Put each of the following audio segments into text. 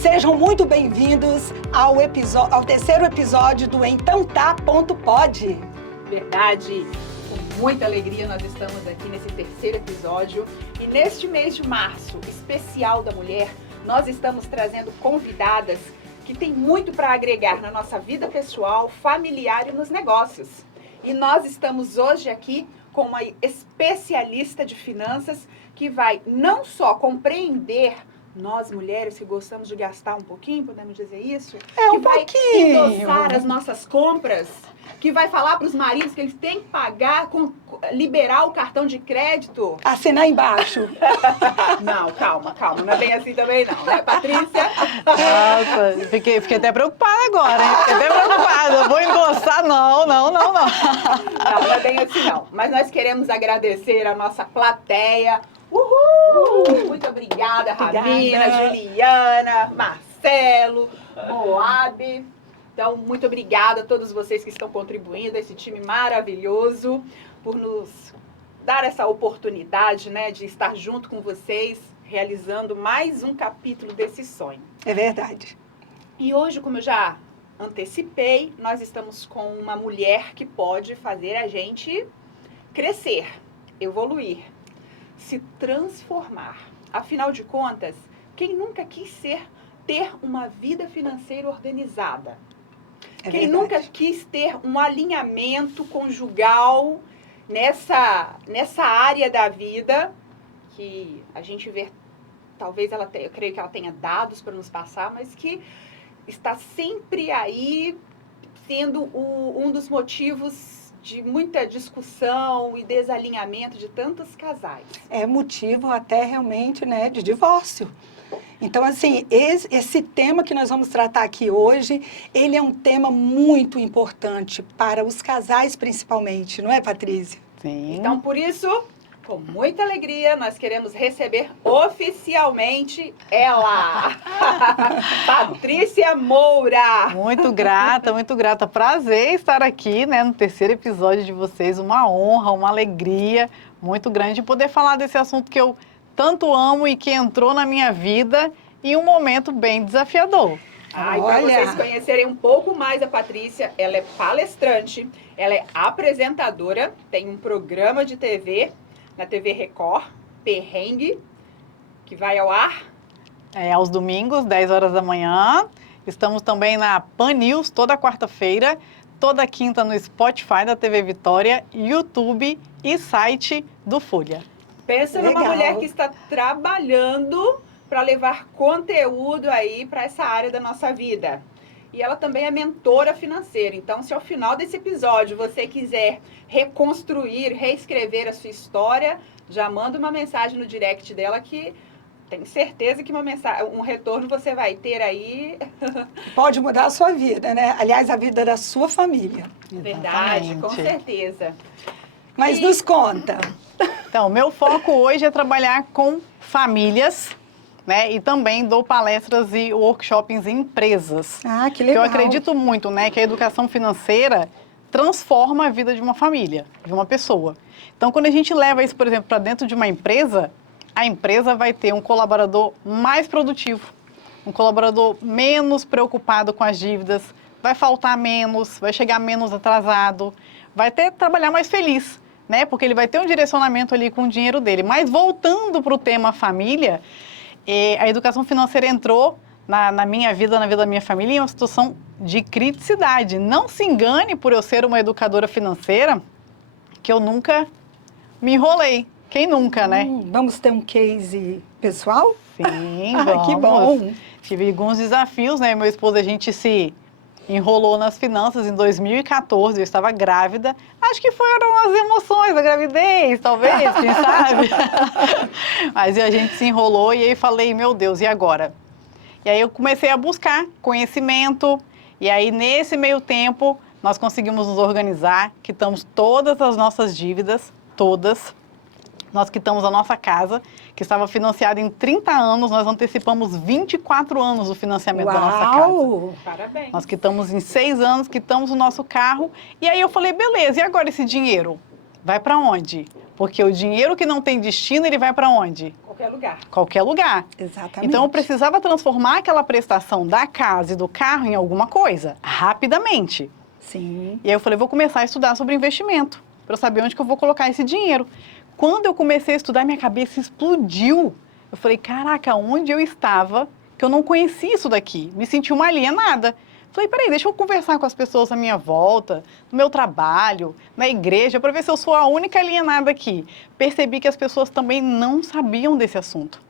Sejam muito bem-vindos ao terceiro episódio do Então Tá Ponto Pode. Verdade, com muita alegria nós estamos aqui nesse terceiro episódio e neste mês de março, especial da mulher, nós estamos trazendo convidadas que têm muito para agregar na nossa vida pessoal, familiar e nos negócios. E nós estamos hoje aqui com uma especialista de finanças que vai não só compreender nós, mulheres que gostamos de gastar um pouquinho, podemos dizer isso? Um pouquinho. Endossar as nossas compras, que vai falar para os maridos que eles têm que pagar, liberar o cartão de crédito. Assinar embaixo. Não, calma, não é bem assim também não, né, Patrícia? Nossa, fiquei até preocupada agora, hein? Fiquei até preocupada, eu vou endossar, não. Não é bem assim não, mas nós queremos agradecer a nossa plateia. Uhul! Muito obrigada, Ramina, Juliana, Marcelo, Moab. Então, muito obrigada a todos vocês que estão contribuindo, esse time maravilhoso, por nos dar essa oportunidade, né, de estar junto com vocês, realizando mais um capítulo desse sonho. É verdade. E hoje, como eu já antecipei, nós estamos com uma mulher que pode fazer a gente crescer, evoluir, se transformar. Afinal de contas, quem nunca quis ter uma vida financeira organizada? Quem nunca quis ter um alinhamento conjugal nessa área da vida que a gente vê, talvez eu creio que ela tenha dados para nos passar, mas que está sempre aí sendo um dos motivos de muita discussão e desalinhamento de tantos casais. É motivo até realmente, né, de divórcio. Então, assim, esse tema que nós vamos tratar aqui hoje, ele é um tema muito importante para os casais principalmente, não é, Patrícia? Sim. Então, por isso, com muita alegria, nós queremos receber oficialmente ela, Patrícia Moura. Muito grata. Prazer estar aqui, né, no terceiro episódio de vocês. Uma honra, uma alegria muito grande poder falar desse assunto que eu tanto amo e que entrou na minha vida em um momento bem desafiador. E para vocês conhecerem um pouco mais a Patrícia, ela é palestrante, ela é apresentadora, tem um programa de TV na TV Record, Perrengue, que vai ao ar aos domingos, 10 horas da manhã. Estamos também na Pan News toda quarta-feira, toda quinta no Spotify da TV Vitória, YouTube e site do Folha. Pensa numa mulher que está trabalhando para levar conteúdo aí para essa área da nossa vida. E ela também é mentora financeira. Então, se ao final desse episódio você quiser reconstruir, reescrever a sua história, já manda uma mensagem no direct dela que tenho certeza que um retorno você vai ter aí. Pode mudar a sua vida, né? Aliás, a vida da sua família. Verdade, com certeza. Mas nos conta. Então, meu foco hoje é trabalhar com famílias, né? E também dou palestras e workshops em empresas. Ah, que legal. Eu acredito muito, né, que a educação financeira transforma a vida de uma família, de uma pessoa. Então, quando a gente leva isso, por exemplo, para dentro de uma empresa, a empresa vai ter um colaborador mais produtivo, um colaborador menos preocupado com as dívidas, vai faltar menos, vai chegar menos atrasado, vai trabalhar mais feliz, né? Porque ele vai ter um direcionamento ali com o dinheiro dele. Mas voltando para o tema família, a educação financeira entrou na minha vida, na vida da minha família, em uma situação de criticidade. Não se engane por eu ser uma educadora financeira, que eu nunca me enrolei. Quem nunca, né? Vamos ter um case pessoal? Sim, vamos. Que bom. Tive alguns desafios, né? Meu esposo, a gente se enrolou nas finanças em 2014, eu estava grávida. Acho que foram as emoções da gravidez, talvez, quem sabe? Mas a gente se enrolou e aí falei, meu Deus, e agora? E aí eu comecei a buscar conhecimento, e aí nesse meio tempo nós conseguimos nos organizar, quitamos todas as nossas dívidas, todas. Nós quitamos a nossa casa, que estava financiada em 30 anos, nós antecipamos 24 anos o financiamento da nossa casa. Parabéns! Nós quitamos em 6 anos, quitamos o nosso carro. E aí eu falei, beleza, e agora esse dinheiro? Vai para onde? Porque o dinheiro que não tem destino, ele vai para onde? qualquer lugar. Qualquer lugar. Exatamente. Então, eu precisava transformar aquela prestação da casa e do carro em alguma coisa, rapidamente. Sim. E aí eu falei, vou começar a estudar sobre investimento, para eu saber onde que eu vou colocar esse dinheiro. Quando eu comecei a estudar, minha cabeça explodiu. Eu falei, caraca, onde eu estava, que eu não conhecia isso daqui? Me senti uma alienada. Falei, peraí, deixa eu conversar com as pessoas à minha volta, no meu trabalho, na igreja, para ver se eu sou a única alienada aqui. Percebi que as pessoas também não sabiam desse assunto.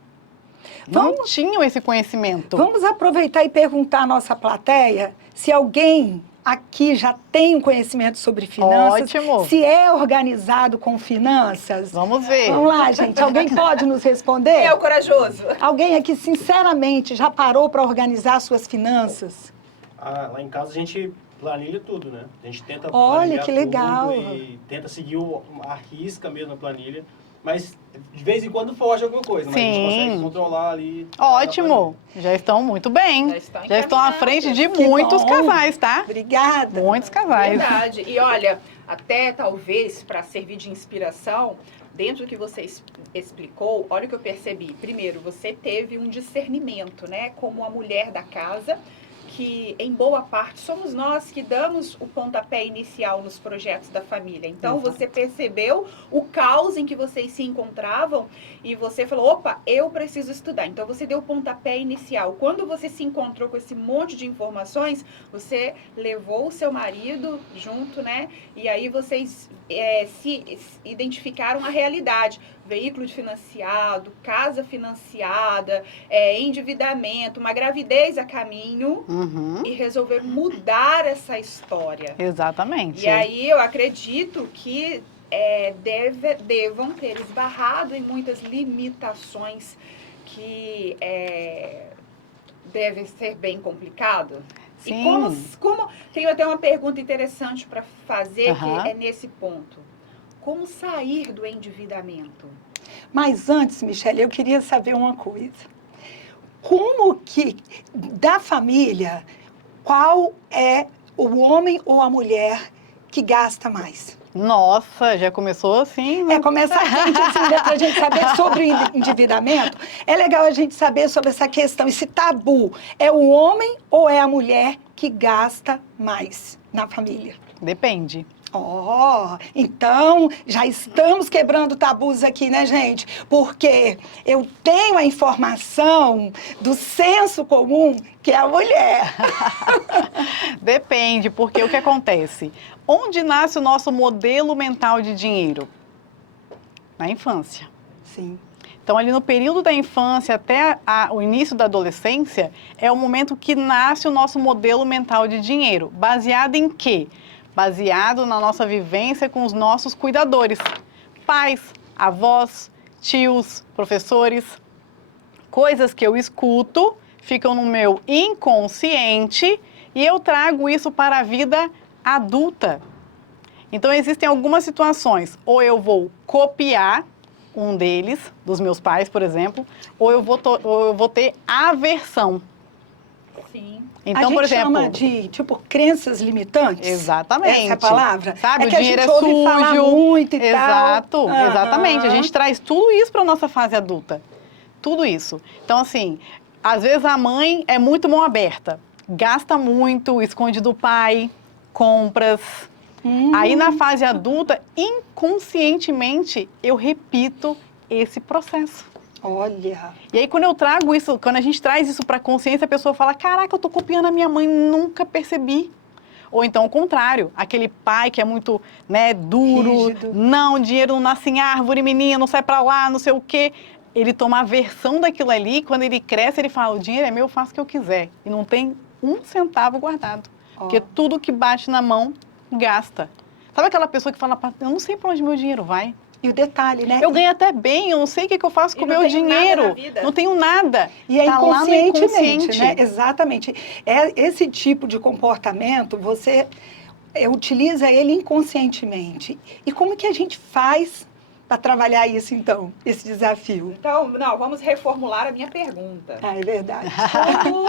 Não tinham esse conhecimento. Vamos aproveitar e perguntar à nossa plateia se alguém aqui já tem um conhecimento sobre finanças, Ótimo. se é organizado com finanças. Vamos ver. Vamos lá, gente. Alguém pode nos responder? É o corajoso. Alguém aqui, sinceramente, já parou para organizar suas finanças? Lá em casa a gente planilha tudo, né? A gente tenta Olha, planilhar que legal. tudo e tenta seguir a risca mesmo a planilha. Mas de vez em quando foge alguma coisa, mas a gente Sim. consegue controlar ali. Ótimo. Já estão muito bem. Já estão à frente de muitos bom. casais, tá? Obrigada. Muitos casais. Verdade. E olha, até talvez para servir de inspiração, dentro do que você explicou, olha o que eu percebi. Primeiro, você teve um discernimento, né? Como a mulher da casa, que em boa parte somos nós que damos o pontapé inicial nos projetos da família. Então, Exato. você percebeu o caos em que vocês se encontravam e você falou, opa, eu preciso estudar. Então, você deu o pontapé inicial. Quando você se encontrou com esse monte de informações, você levou o seu marido junto, né? E aí vocês se identificaram a realidade. Veículo financiado, casa financiada, endividamento, uma gravidez a caminho Uhum. e resolver mudar essa história. Exatamente. E aí eu acredito que devam ter esbarrado em muitas limitações que deve ser bem complicado. Sim. E como tenho até uma pergunta interessante para fazer, Aham. que é nesse ponto. Como sair do endividamento? Mas antes, Michele, eu queria saber uma coisa. Como que, da família, qual é o homem ou a mulher que gasta mais? Nossa, já começou assim, né? Começa quente, assim, né, pra gente saber sobre o endividamento. É legal a gente saber sobre essa questão, esse tabu. É o homem ou é a mulher que gasta mais na família? Depende. Então já estamos quebrando tabus aqui, né, gente? Porque eu tenho a informação do senso comum que é a mulher. Depende, porque o que acontece? Onde nasce o nosso modelo mental de dinheiro? Na infância. Sim. Então, ali no período da infância até o início da adolescência, é o momento que nasce o nosso modelo mental de dinheiro. Baseado em quê? Baseado na nossa vivência com os nossos cuidadores. Pais, avós, tios, professores. Coisas que eu escuto, ficam no meu inconsciente e eu trago isso para a vida adulta. Então, existem algumas situações. Ou eu vou copiar um deles, dos meus pais, por exemplo, ou eu vou ter aversão. Sim. Então, a gente por exemplo, chama de, tipo, crenças limitantes. Dinheiro. Essa é a palavra? Sabe, o que a dinheiro gente é ouve falar sujo. muito e Exato, tal. Aham. exatamente. A gente traz tudo isso para a nossa fase adulta. Tudo isso. Então, assim, às vezes a mãe é muito mão aberta. Gasta muito, esconde do pai, compras. Aí, na fase adulta, inconscientemente, eu repito esse processo. Olha. E aí, quando eu trago isso, quando a gente traz isso para a consciência, a pessoa fala, caraca, eu tô copiando a minha mãe, nunca percebi. Ou então, o contrário, aquele pai que é muito, né, duro, Rígido. não, dinheiro não nasce em árvore, menino, sai para lá, não sei o quê. Ele toma a versão daquilo ali, quando ele cresce, ele fala, o dinheiro é meu, eu faço o que eu quiser. E não tem um centavo guardado. Porque tudo que bate na mão, gasta. Sabe aquela pessoa que fala, eu não sei para onde meu dinheiro vai. E o detalhe, né? Eu ganho até bem, eu não sei o que eu faço com o meu dinheiro. Não tenho nada. E é Tá lá no inconscientemente, inconsciente. né? Exatamente. Esse tipo de comportamento, você utiliza ele inconscientemente. E como que a gente faz para trabalhar isso, então, esse desafio? Então, vamos reformular a minha pergunta. É verdade. Como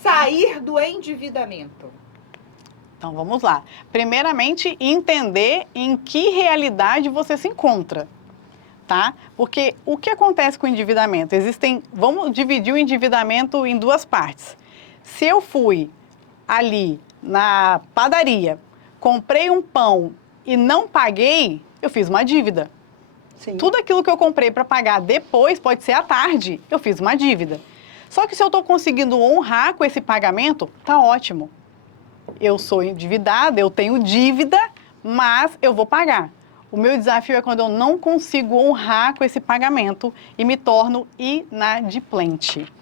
sair do endividamento? Então, vamos lá. Primeiramente, entender em que realidade você se encontra. tá? Porque o que acontece com o endividamento? Vamos dividir o endividamento em duas partes. Se eu fui ali na padaria, comprei um pão e não paguei, eu fiz uma dívida. Sim. Tudo aquilo que eu comprei para pagar depois, pode ser à tarde, eu fiz uma dívida. Só que se eu estou conseguindo honrar com esse pagamento, tá ótimo. Eu sou endividada, eu tenho dívida, mas eu vou pagar. O meu desafio é quando eu não consigo honrar com esse pagamento e me torno inadimplente.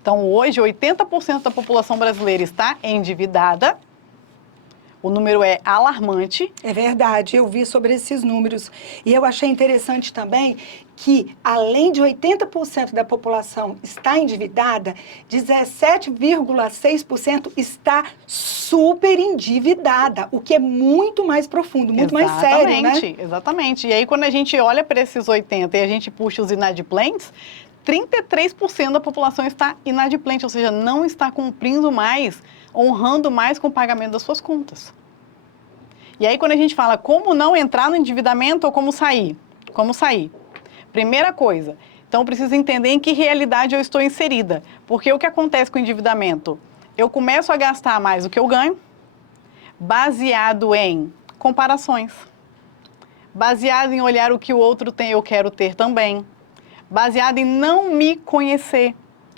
Então, hoje, 80% da população brasileira está endividada. O número é alarmante. É verdade, eu vi sobre esses números. E eu achei interessante também que, além de 80% da população estar endividada, 17,6% está super endividada, o que é muito mais profundo, muito mais sério, né? Exatamente. E aí, quando a gente olha para esses 80% e a gente puxa os inadimplentes, 33% da população está inadimplente, ou seja, não está cumprindo mais, honrando mais com o pagamento das suas contas. E aí, quando a gente fala como não entrar no endividamento ou como sair? Como sair? Primeira coisa, então eu preciso entender em que realidade eu estou inserida. Porque o que acontece com o endividamento? Eu começo a gastar mais do que eu ganho, baseado em comparações, baseado em olhar o que o outro tem, eu quero ter também, baseado em não me conhecer.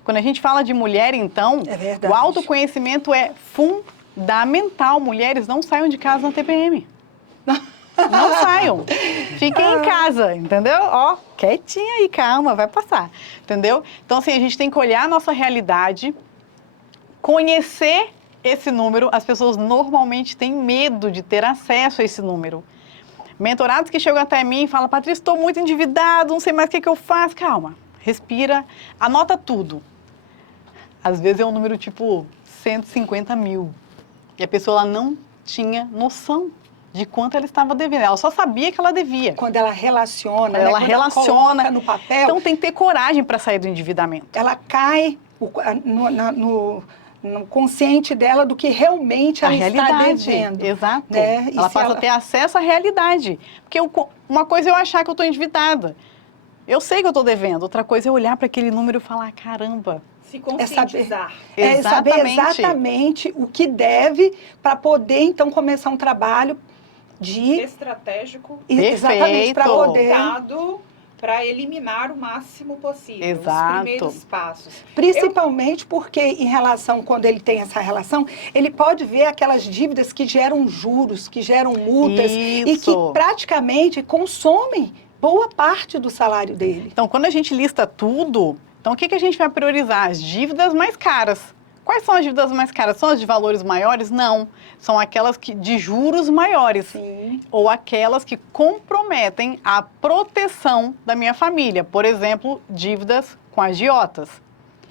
Quando a gente fala de mulher, então, o autoconhecimento é fundamental. Mulheres não saiam de casa na TPM. Não saiam. Fiquem em casa, entendeu? Ó, quietinha aí, calma, vai passar. Entendeu? Então, assim, a gente tem que olhar a nossa realidade, conhecer esse número. As pessoas normalmente têm medo de ter acesso a esse número. Mentorados que chegam até mim e falam, Patrícia, estou muito endividado, não sei mais o que eu faço. Calma, respira, anota tudo. Às vezes é um número tipo 150 mil. E a pessoa ela não tinha noção de quanto ela estava devendo. Ela só sabia que ela devia. Quando ela relaciona, ela quando relaciona ela coloca no papel. Então tem que ter coragem para sair do endividamento. Ela cai no consciente dela do que realmente ela está devendo. Exato. Né? Ela passa a ter acesso à realidade. Porque uma coisa é eu achar que eu estou endividada. Eu sei que eu estou devendo. Outra coisa é olhar para aquele número e falar, caramba. Se conscientizar. É saber exatamente o que deve para poder, então, começar um trabalho estratégico. Exatamente, para poder... para eliminar o máximo possível. Exato. Os primeiros passos. Principalmente porque, em relação, quando ele tem essa relação, ele pode ver aquelas dívidas que geram juros, que geram multas e que praticamente consomem boa parte do salário dele. Então, quando a gente lista tudo, então o que a gente vai priorizar? As dívidas mais caras. Quais são as dívidas mais caras? São as de valores maiores? Não. São aquelas de juros maiores. Sim. Ou aquelas que comprometem a proteção da minha família. Por exemplo, dívidas com agiotas.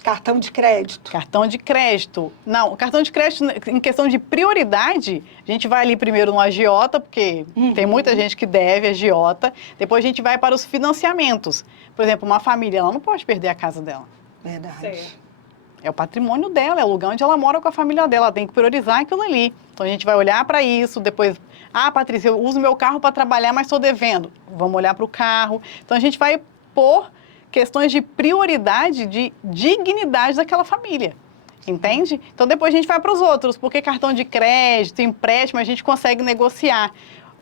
Cartão de crédito. Cartão de crédito. Não, cartão de crédito, em questão de prioridade, a gente vai ali primeiro no agiota, porque tem muita gente que deve agiota. Depois a gente vai para os financiamentos. Por exemplo, uma família, ela não pode perder a casa dela. Verdade. Certo. É o patrimônio dela, é o lugar onde ela mora com a família dela. Ela tem que priorizar aquilo ali. Então, a gente vai olhar para isso, depois... Ah, Patrícia, eu uso meu carro para trabalhar, mas estou devendo. Vamos olhar para o carro. Então, a gente vai pôr questões de prioridade, de dignidade daquela família. Entende? Então, depois a gente vai para os outros. Porque cartão de crédito, empréstimo, a gente consegue negociar.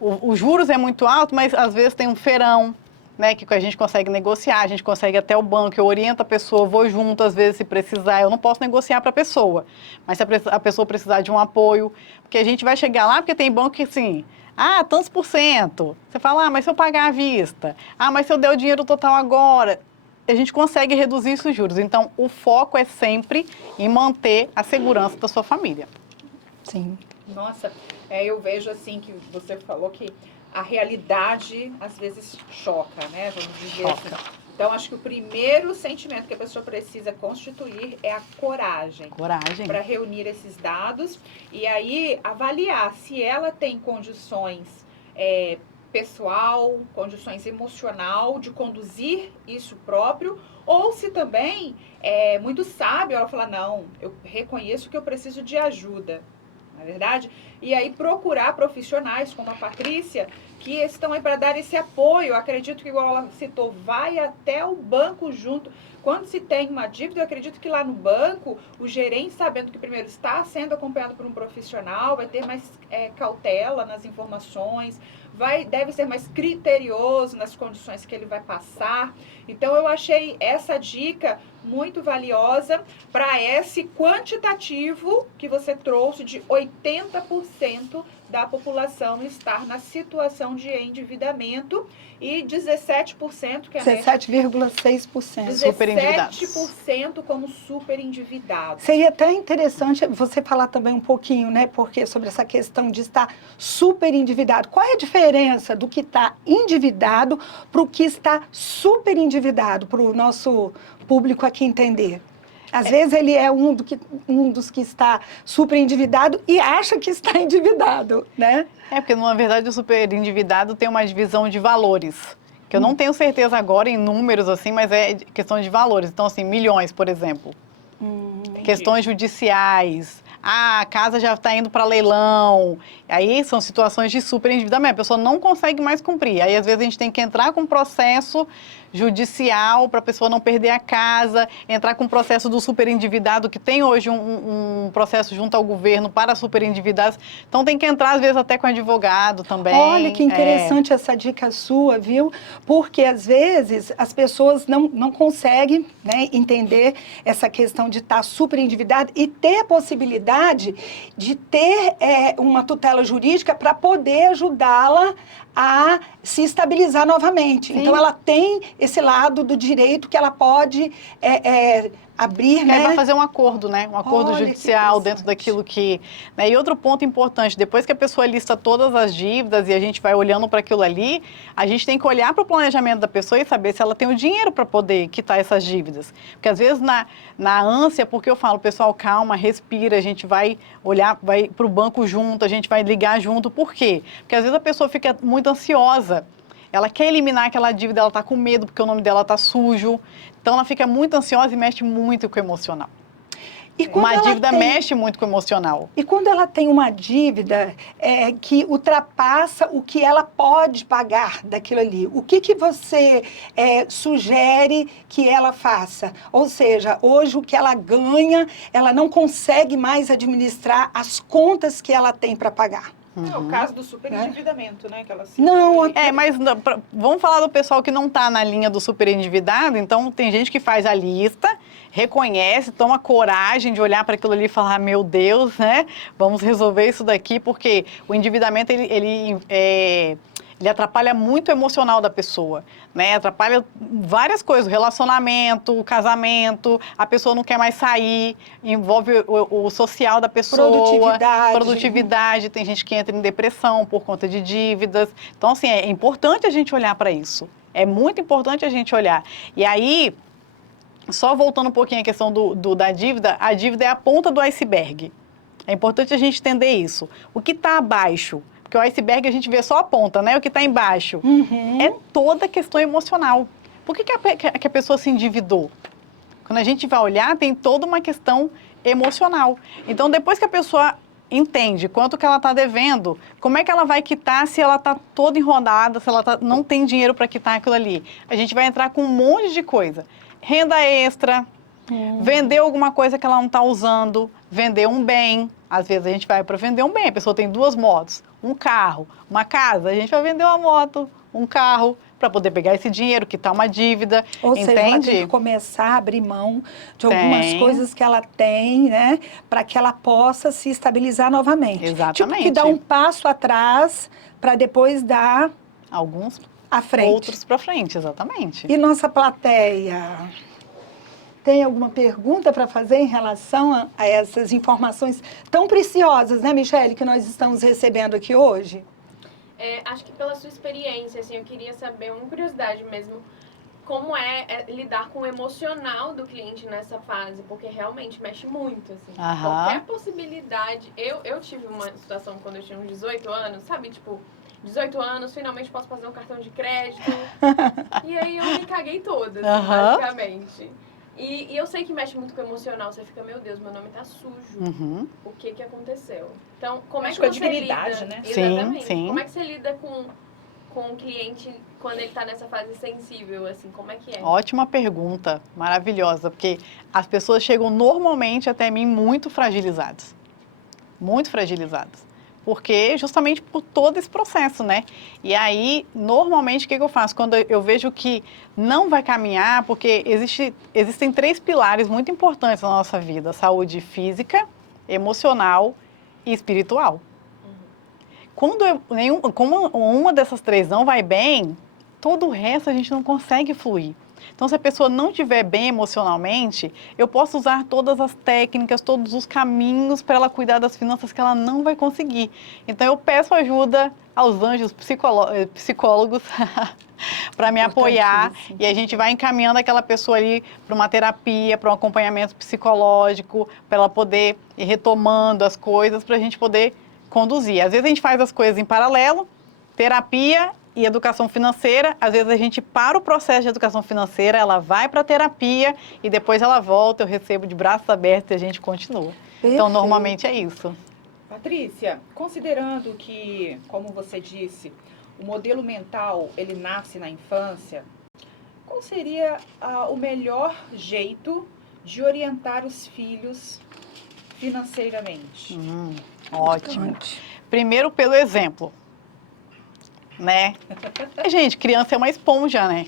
Os juros é muito alto, mas às vezes tem um feirão, né, que a gente consegue negociar, a gente consegue ir até o banco, eu oriento a pessoa, vou junto, às vezes, se precisar. Eu não posso negociar para a pessoa, mas se a pessoa precisar de um apoio, porque a gente vai chegar lá, porque tem banco que, assim, tantos %. Você fala, mas se eu pagar à vista? Mas se eu der o dinheiro total agora? A gente consegue reduzir esses juros. Então, o foco é sempre em manter a segurança da sua família. Sim. Nossa, eu vejo, assim, que você falou que a realidade, às vezes, choca, né? Vamos dizer assim. Então, acho que o primeiro sentimento que a pessoa precisa constituir é a coragem. Coragem. Para reunir esses dados e aí avaliar se ela tem condições pessoal, condições emocional de conduzir isso próprio, ou se também é muito sábio ela falar, não, eu reconheço que eu preciso de ajuda. na verdade? E aí procurar profissionais como a Patrícia, que estão aí para dar esse apoio. Acredito que, igual ela citou, vai até o banco junto. Quando se tem uma dívida, eu acredito que lá no banco, o gerente, sabendo que primeiro está sendo acompanhado por um profissional, vai ter mais cautela nas informações, deve ser mais criterioso nas condições que ele vai passar. Então, eu achei essa dica muito valiosa para esse quantitativo que você trouxe de 80% da população estar na situação de endividamento e 17%, que é 17,6%. Superendividados. 17% como superendividados. Seria até interessante você falar também um pouquinho, né, porque sobre essa questão de estar super endividado. Qual é a diferença do que está endividado para o que está super endividado, para o nosso público aqui entender? Às vezes ele é um dos que está super endividado e acha que está endividado, né? Porque, na verdade, o superendividado tem uma divisão de valores, que eu não tenho certeza agora em números, assim, mas é questão de valores. Então, assim, milhões, por exemplo. Questões judiciais. A casa já está indo para leilão. Aí são situações de superendividamento. A pessoa não consegue mais cumprir. Aí, às vezes, a gente tem que entrar com um processo judicial para a pessoa não perder a casa, entrar com o processo do superendividado, que tem hoje um processo junto ao governo para superendividados. Então, tem que entrar, às vezes, até com advogado também. Olha, que interessante essa dica sua, viu? Porque, às vezes, as pessoas não conseguem, né, entender essa questão de estar super endividado e ter a possibilidade de ter uma tutela jurídica para poder ajudá-la a se estabilizar novamente. Sim. Então, ela tem esse lado do direito que ela pode abrir, né? Aí vai fazer um acordo, né? Um acordo Olha, judicial dentro daquilo que... Né? E outro ponto importante, depois que a pessoa lista todas as dívidas e a gente vai olhando para aquilo ali, a gente tem que olhar para o planejamento da pessoa e saber se ela tem o dinheiro para poder quitar essas dívidas. Porque às vezes na ânsia, porque eu falo, pessoal, calma, respira, a gente vai olhar, vai para o banco junto, a gente vai ligar junto. Por quê? Porque às vezes a pessoa fica muito ansiosa. Ela quer eliminar aquela dívida, ela está com medo porque o nome dela está sujo. Então, ela fica muito ansiosa e mexe muito com o emocional. E quando Uma ela dívida tem- mexe muito com o emocional. E quando ela tem uma dívida que ultrapassa o que ela pode pagar daquilo ali, o que você sugere que ela faça? Ou seja, hoje o que ela ganha, ela não consegue mais administrar as contas que ela tem para pagar. É o caso do superendividamento, né? Que ela citou Não, aí. Mas vamos falar do pessoal que não está na linha do superendividado. Então, tem gente que faz a lista, reconhece, toma coragem de olhar para aquilo ali e falar, meu Deus, né? Vamos resolver isso daqui, porque o endividamento, ele atrapalha muito o emocional da pessoa, né? Atrapalha várias coisas, o relacionamento, o casamento, a pessoa não quer mais sair, envolve o social da pessoa. Produtividade. Tem gente que entra em depressão por conta de dívidas. Então, assim, é importante a gente olhar para isso. É muito importante a gente olhar. E aí, só voltando um pouquinho à questão da dívida, a dívida é a ponta do iceberg. É importante a gente entender isso. O que está abaixo? Porque o iceberg a gente vê só a ponta, né? O que está embaixo é toda a questão emocional. Por que a pessoa se endividou? Quando a gente vai olhar, tem toda uma questão emocional. Então, depois que a pessoa entende quanto que ela está devendo, como é que ela vai quitar se ela está toda enrodada, se ela não tem dinheiro para quitar aquilo ali? A gente vai entrar com um monte de coisa. Renda extra, vender alguma coisa que ela não está usando, vender um bem. Às vezes a gente vai para vender um bem, a pessoa tem 2 motos, um carro, uma casa, a gente vai vender uma moto, um carro, para poder pegar esse dinheiro, quitar uma dívida, Ou entende? seja, ela tem que começar a abrir mão de algumas coisas que ela tem, né? Para que ela possa se estabilizar novamente. Exatamente. Tipo que dá um passo atrás para depois dar Alguns à frente. outros para frente, exatamente. E nossa plateia? Tem alguma pergunta para fazer em relação a essas informações tão preciosas, né, Michele, que nós estamos recebendo aqui hoje? Acho que pela sua experiência, assim, eu queria saber, uma curiosidade mesmo, como é lidar com o emocional do cliente nessa fase, porque realmente mexe muito, assim. Qualquer possibilidade... Eu tive uma situação quando eu tinha uns 18 anos, sabe? Tipo, 18 anos, finalmente posso fazer um cartão de crédito. E aí eu me caguei toda, assim, basicamente. E eu sei que mexe muito com o emocional. Você fica, meu Deus, meu nome tá sujo. Uhum. O que aconteceu? Então, como é que com a você dignidade, lida? né? Exatamente. Sim. Como é que você lida com o cliente quando ele tá nessa fase sensível, assim? Como é que é? Ótima pergunta, maravilhosa, porque as pessoas chegam normalmente até mim muito fragilizadas. Muito fragilizadas. Porque justamente por todo esse processo, né? E aí, normalmente, o que eu faço? Quando eu vejo que não vai caminhar, porque existem 3 pilares muito importantes na nossa vida: saúde física, emocional e espiritual. Quando como uma dessas 3 não vai bem, todo o resto a gente não consegue fluir. Então, se a pessoa não estiver bem emocionalmente, eu posso usar todas as técnicas, todos os caminhos para ela cuidar das finanças que ela não vai conseguir. Então, eu peço ajuda aos anjos psicólogos para me apoiar e a gente vai encaminhando aquela pessoa ali para uma terapia, para um acompanhamento psicológico, para ela poder ir retomando as coisas, para a gente poder conduzir. Às vezes a gente faz as coisas em paralelo, terapia e educação financeira. Às vezes a gente para o processo de educação financeira, ela vai para a terapia e depois ela volta, eu recebo de braços abertos e a gente continua. Perfeito. Então, normalmente é isso. Patrícia, considerando que, como você disse, o modelo mental, ele nasce na infância, qual seria o melhor jeito de orientar os filhos financeiramente? Ótimo. Primeiro, pelo exemplo, né? Gente, criança é uma esponja, né?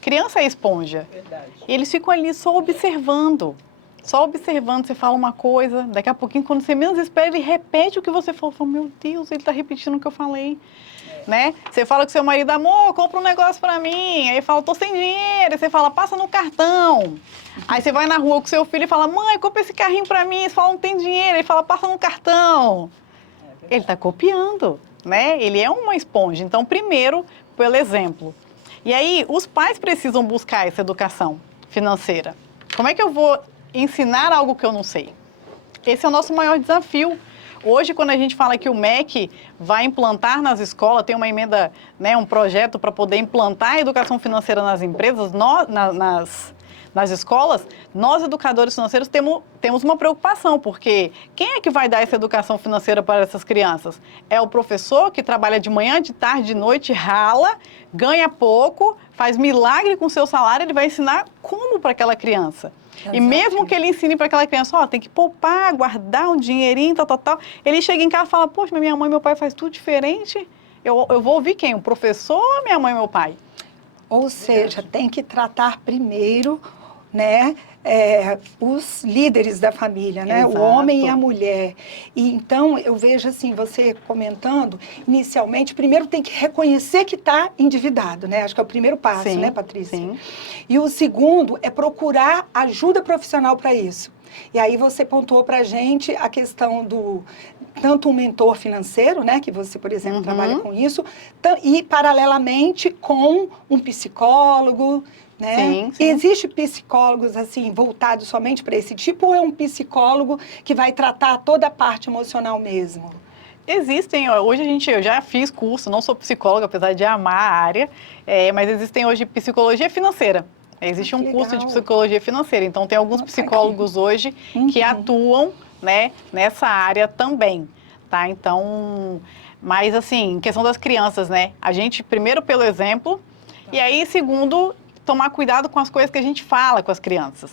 Criança é esponja. Verdade. E eles ficam ali só observando. Só observando, você fala uma coisa, daqui a pouquinho, quando você menos espera, ele repete o que você falou. Fala, meu Deus, ele está repetindo o que eu falei. Né? Você fala com seu marido, amor, compra um negócio pra mim. Aí ele fala, tô sem dinheiro. Aí você fala, passa no cartão. Aí você vai na rua com seu filho e fala, mãe, compra esse carrinho pra mim. Você fala, não tem dinheiro. Ele fala, passa no cartão. Ele está copiando, né? Ele é uma esponja. Então, primeiro, pelo exemplo. E aí, os pais precisam buscar essa educação financeira. Como é que eu vou ensinar algo que eu não sei? Esse é o nosso maior desafio. Hoje, quando a gente fala que o MEC vai implantar nas escolas, tem uma emenda, né, um projeto para poder implantar a educação financeira nas empresas, nas escolas, nós, educadores financeiros, temos uma preocupação, porque quem é que vai dar essa educação financeira para essas crianças? É o professor que trabalha de manhã, de tarde, de noite, rala, ganha pouco, faz milagre com o seu salário, ele vai ensinar como para aquela criança. E mesmo que ele ensine para aquela criança, ó, tem que poupar, guardar um dinheirinho, tal, ele chega em casa e fala, poxa, minha mãe e meu pai faz tudo diferente, eu vou ouvir quem? O professor ou minha mãe e meu pai? Ou seja, tem que tratar primeiro, né, os líderes da família, né, Exato. o homem e a mulher. E então, eu vejo assim, você comentando, inicialmente, primeiro tem que reconhecer que está endividado, né, acho que é o primeiro passo, Sim, né, Patrícia? sim. E o segundo é procurar ajuda profissional para isso. E aí você pontuou para a gente a questão do tanto um mentor financeiro, né, que você, por exemplo, trabalha com isso, e paralelamente com um psicólogo, né? Sim, sim. Existe psicólogos assim voltados somente para esse tipo ou é um psicólogo que vai tratar toda a parte emocional mesmo? Existem, hoje eu já fiz curso, não sou psicóloga, apesar de amar a área, mas existem hoje psicologia financeira. Existe um curso de psicologia financeira, então tem alguns psicólogos hoje que atuam, né, nessa área também, tá? Então, mas assim, em questão das crianças, né, a gente primeiro pelo exemplo, e aí segundo, tomar cuidado com as coisas que a gente fala com as crianças,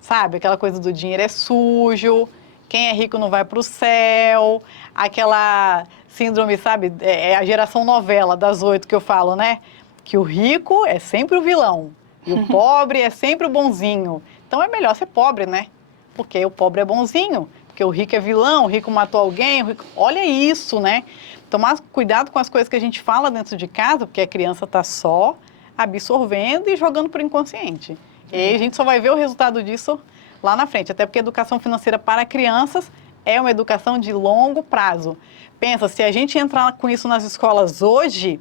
sabe? Aquela coisa do dinheiro é sujo, quem é rico não vai para o céu, aquela síndrome, sabe? É a geração novela das 8 que eu falo, né? Que o rico é sempre o vilão e o pobre é sempre o bonzinho. Então é melhor ser pobre, né? Porque o pobre é bonzinho, porque o rico é vilão, o rico matou alguém, olha isso, né? Tomar cuidado com as coisas que a gente fala dentro de casa, porque a criança está só absorvendo e jogando para o inconsciente. E aí a gente só vai ver o resultado disso lá na frente, até porque a educação financeira para crianças é uma educação de longo prazo. Pensa, se a gente entrar com isso nas escolas hoje,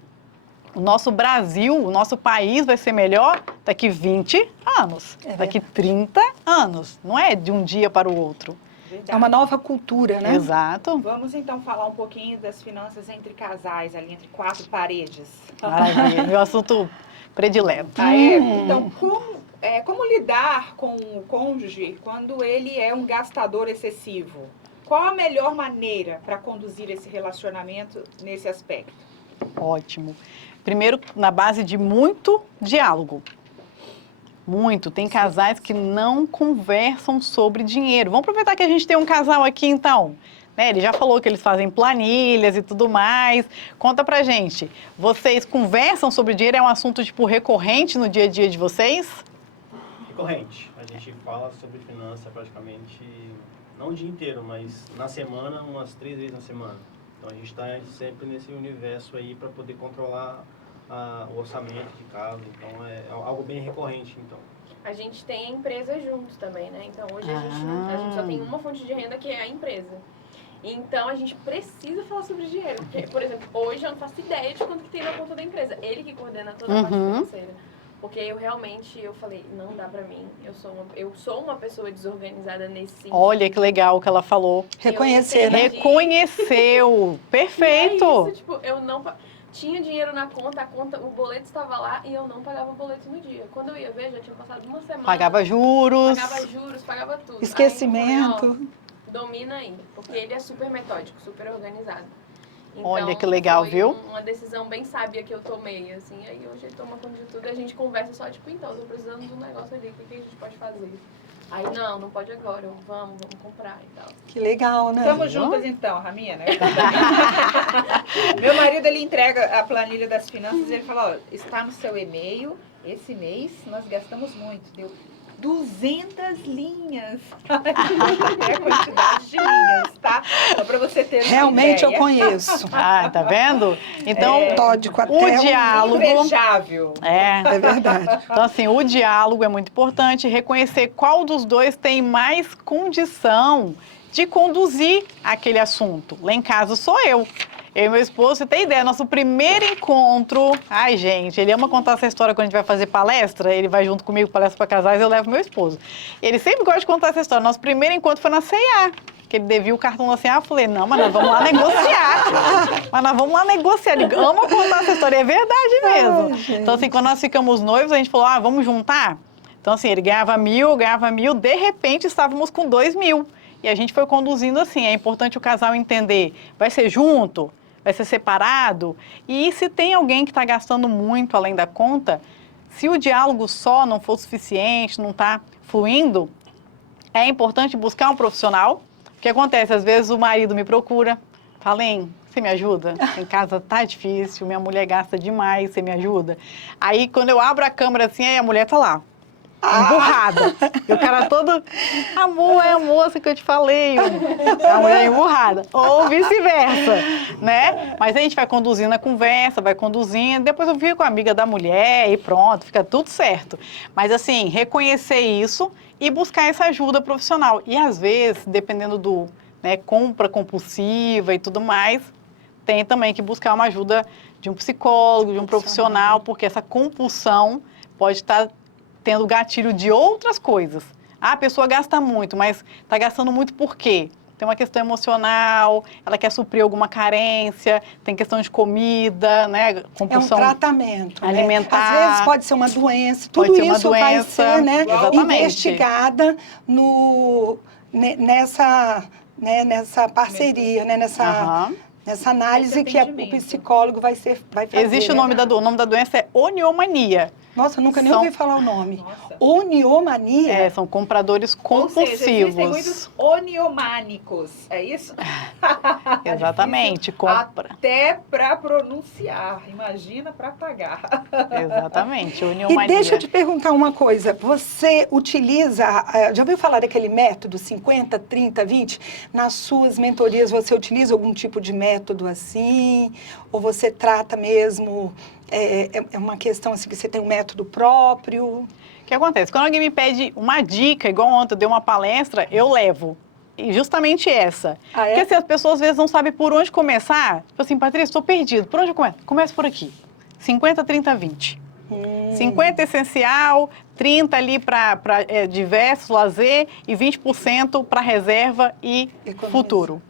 o nosso Brasil, o nosso país vai ser melhor daqui 20 anos, daqui 30 anos. Não é de um dia para o outro. Verdade. É uma nova cultura, né? Exato. Vamos então falar um pouquinho das finanças entre casais, ali entre 4 paredes. Maravilha, meu assunto predileto. Então, como como lidar com o cônjuge quando ele é um gastador excessivo? Qual a melhor maneira para conduzir esse relacionamento nesse aspecto? Ótimo. Primeiro, na base de muito diálogo. Muito. Tem casais que não conversam sobre dinheiro. Vamos aproveitar que a gente tem um casal aqui, então. Né? Ele já falou que eles fazem planilhas e tudo mais. Conta pra gente. Vocês conversam sobre dinheiro? É um assunto, tipo, recorrente no dia a dia de vocês? Recorrente. A gente fala sobre finança praticamente, não o dia inteiro, mas na semana, umas 3 vezes na semana. Então a gente está sempre nesse universo aí para poder controlar o orçamento de casa. Então é algo bem recorrente, então. A gente tem a empresa juntos também, né? Então hoje a gente só tem uma fonte de renda que é a empresa. Então a gente precisa falar sobre dinheiro. Porque, por exemplo, hoje eu não faço ideia de quanto que tem na conta da empresa. Ele que coordena toda a parte financeira. Porque eu falei, não dá pra mim. Eu sou uma pessoa desorganizada nesse sentido. Olha que legal que ela falou. Reconhecer, né? Reconheceu. Perfeito. E é isso, tipo, eu não... Tinha dinheiro na conta, o boleto estava lá e eu não pagava o boleto no dia. Quando eu ia ver, já tinha passado uma semana. Pagava juros. Pagava tudo. Esquecimento. Aí, eu falei, domina aí, porque ele é super metódico, super organizado. Então, olha que legal, foi viu? Uma decisão bem sábia que eu tomei, assim. Aí hoje ele toma conta de tudo e a gente conversa só, tipo, então, eu tô precisando de um negócio ali, o que a gente pode fazer? Aí, não pode agora, vamos comprar e tal. Que legal, né? Estamos juntas então, Raminha, né? Meu marido, ele entrega a planilha das finanças e ele fala, ó, está no seu e-mail, esse mês nós gastamos muito, deu 200 linhas. É a quantidade de linhas, tá? Só para você ter uma Realmente eu ideia. conheço. Ah, tá vendo? Então, Metódico até o diálogo... Invejável. É verdade. Então, assim, o diálogo é muito importante, reconhecer qual dos dois tem mais condição de conduzir aquele assunto. Lá em casa sou eu. Eu e meu esposo, você tem ideia, nosso primeiro encontro... Ai, gente, ele ama contar essa história quando a gente vai fazer palestra, ele vai junto comigo, palestra para casais, eu levo meu esposo. Ele sempre gosta de contar essa história. Nosso primeiro encontro foi na C&A, que ele devia o cartão da C&A. Eu falei, não, mas nós vamos lá negociar. Mas nós vamos lá negociar. Ele ama contar essa história, é verdade mesmo. Ai, então, assim, quando nós ficamos noivos, a gente falou, vamos juntar? Então, assim, ele ganhava 1.000, de repente estávamos com 2.000. E a gente foi conduzindo assim, é importante o casal entender, vai ser junto? Vai ser separado? E se tem alguém que está gastando muito além da conta, se o diálogo só não for suficiente, não está fluindo, é importante buscar um profissional. O que acontece? Às vezes o marido me procura, fala, hein, você me ajuda? Em casa tá difícil, minha mulher gasta demais, você me ajuda? Aí quando eu abro a câmera assim, aí a mulher tá lá. Emburrada. E o cara todo, amor, é a moça que eu te falei. A mulher emburrada. Ou vice-versa, né? Mas a gente vai conduzindo a conversa, vai conduzindo. Depois eu fico amiga da mulher e pronto, fica tudo certo. Mas assim, reconhecer isso e buscar essa ajuda profissional. E às vezes, dependendo do, né, compra compulsiva e tudo mais, tem também que buscar uma ajuda de um psicólogo, de um profissional, porque essa compulsão pode estar tendo gatilho de outras coisas. A pessoa gasta muito, mas está gastando muito por quê? Tem uma questão emocional, ela quer suprir alguma carência, tem questão de comida, né? Compulsão é um tratamento alimentar. Né? Às vezes pode ser uma doença. Tudo isso vai ser, né, investigada nessa parceria, né, nessa análise que o psicólogo vai fazer. Existe o nome da doença. O nome da doença é oniomania. Nossa, eu nunca nem ouvi falar o nome. Oniomania? São compradores compulsivos. Ou seja, existem muitos oniomânicos, é isso? Exatamente, compra. Até para pronunciar, imagina para pagar. Exatamente, oniomania. E deixa eu te perguntar uma coisa, você utiliza, já ouviu falar daquele método 50, 30, 20? Nas suas mentorias você utiliza algum tipo de método assim? Ou você trata mesmo... É uma questão assim que você tem um método próprio? O que acontece? Quando alguém me pede uma dica, igual ontem eu dei uma palestra, eu levo. E justamente essa. Porque assim, as pessoas às vezes não sabem por onde começar. Tipo assim, Patrícia, estou perdido. Por onde eu começo? Começa por aqui. 50, 30, 20. 50 essencial, 30 ali para diversos, lazer e 20% para reserva e futuro.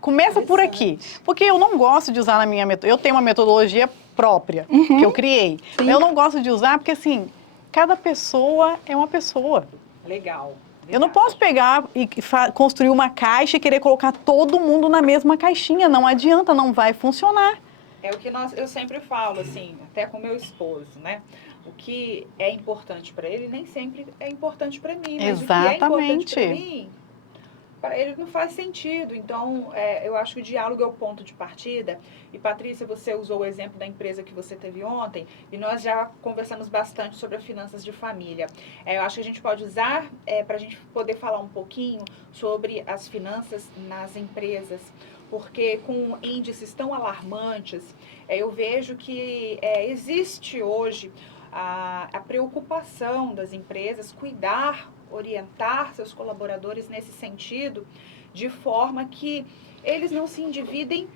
Começa por aqui. Porque eu não gosto de usar na minha metodologia. Eu tenho uma metodologia própria, que eu criei. Sim. Eu não gosto de usar porque, assim, cada pessoa é uma pessoa. Legal. Eu não posso pegar e construir uma caixa e querer colocar todo mundo na mesma caixinha. Não adianta, não vai funcionar. É o que eu sempre falo, assim, até com meu esposo, né? O que é importante para ele nem sempre é importante para mim. Mas Exatamente. o que é importante para mim, para ele não faz sentido. Então, eu acho que o diálogo é o ponto de partida. E, Patrícia, você usou o exemplo da empresa que você teve ontem, e nós já conversamos bastante sobre as finanças de família. Eu acho que a gente pode usar para a gente poder falar um pouquinho sobre as finanças nas empresas, porque com índices tão alarmantes, eu vejo que existe hoje a preocupação das empresas cuidar, orientar seus colaboradores nesse sentido, de forma que eles não se endividem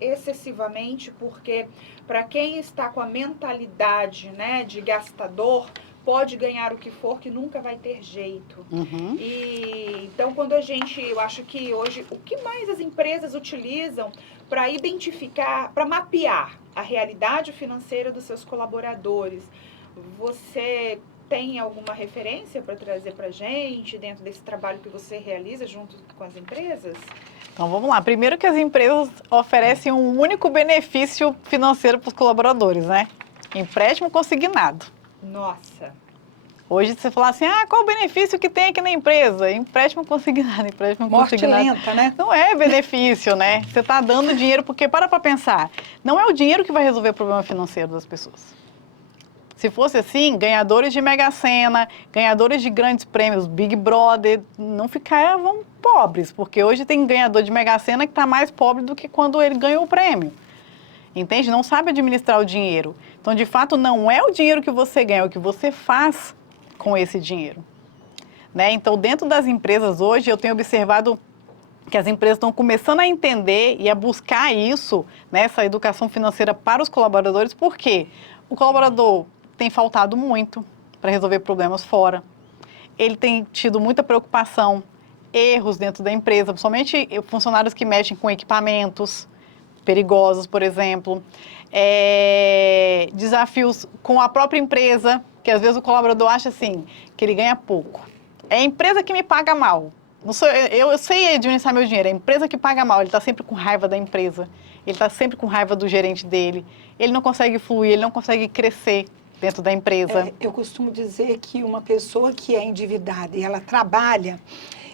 excessivamente, porque para quem está com a mentalidade, né, de gastador, pode ganhar o que for, que nunca vai ter jeito. Uhum. E então, eu acho que hoje, o que mais as empresas utilizam para identificar, para mapear a realidade financeira dos seus colaboradores? Você tem alguma referência para trazer para a gente dentro desse trabalho que você realiza junto com as empresas? Então vamos lá. Primeiro que as empresas oferecem um único benefício financeiro para os colaboradores, né? Empréstimo consignado. Nossa! Hoje você fala assim, qual o benefício que tem aqui na empresa? Empréstimo consignado, empréstimo Morte consignado. lenta, né? Não é benefício, né? Você está dando dinheiro, porque para pensar, não é o dinheiro que vai resolver o problema financeiro das pessoas. Se fosse assim, ganhadores de Mega Sena, ganhadores de grandes prêmios, Big Brother, não ficavam pobres, porque hoje tem ganhador de Mega Sena que está mais pobre do que quando ele ganhou o prêmio. Entende? Não sabe administrar o dinheiro. Então, de fato, não é o dinheiro que você ganha, é o que você faz com esse dinheiro. Né? Então, dentro das empresas hoje, eu tenho observado que as empresas estão começando a entender e a buscar isso, né, essa educação financeira para os colaboradores, porque o colaborador tem faltado muito para resolver problemas fora. Ele tem tido muita preocupação, erros dentro da empresa, principalmente funcionários que mexem com equipamentos perigosos, por exemplo. Desafios com a própria empresa, que às vezes o colaborador acha assim, que ele ganha pouco. É a empresa que me paga mal. Não sou, eu sei administrar meu dinheiro, é a empresa que paga mal. Ele está sempre com raiva da empresa, ele está sempre com raiva do gerente dele, ele não consegue fluir, ele não consegue crescer dentro da empresa. Eu costumo dizer que uma pessoa que é endividada e ela trabalha,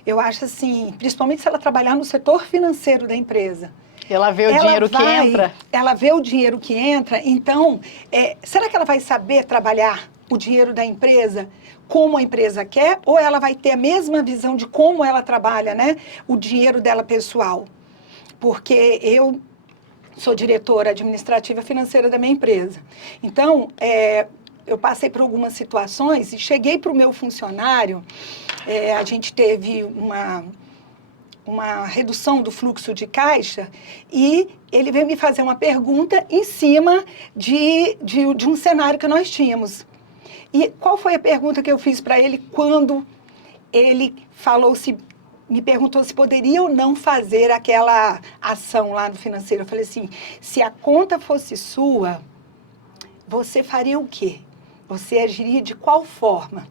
eu acho assim, principalmente se ela trabalhar no setor financeiro da empresa, ela vê o dinheiro que entra. Ela vê o dinheiro que entra, então, será que ela vai saber trabalhar o dinheiro da empresa como a empresa quer? Ou ela vai ter a mesma visão de como ela trabalha, né, o dinheiro dela pessoal? Porque eu sou diretora administrativa financeira da minha empresa. Então, eu passei por algumas situações e cheguei para o meu funcionário, a gente teve uma redução do fluxo de caixa e ele veio me fazer uma pergunta em cima de um cenário que nós tínhamos. E qual foi a pergunta que eu fiz para ele quando ele me perguntou se poderia ou não fazer aquela ação lá no financeiro? Eu falei assim, se a conta fosse sua, você faria o quê? Você agiria de qual forma?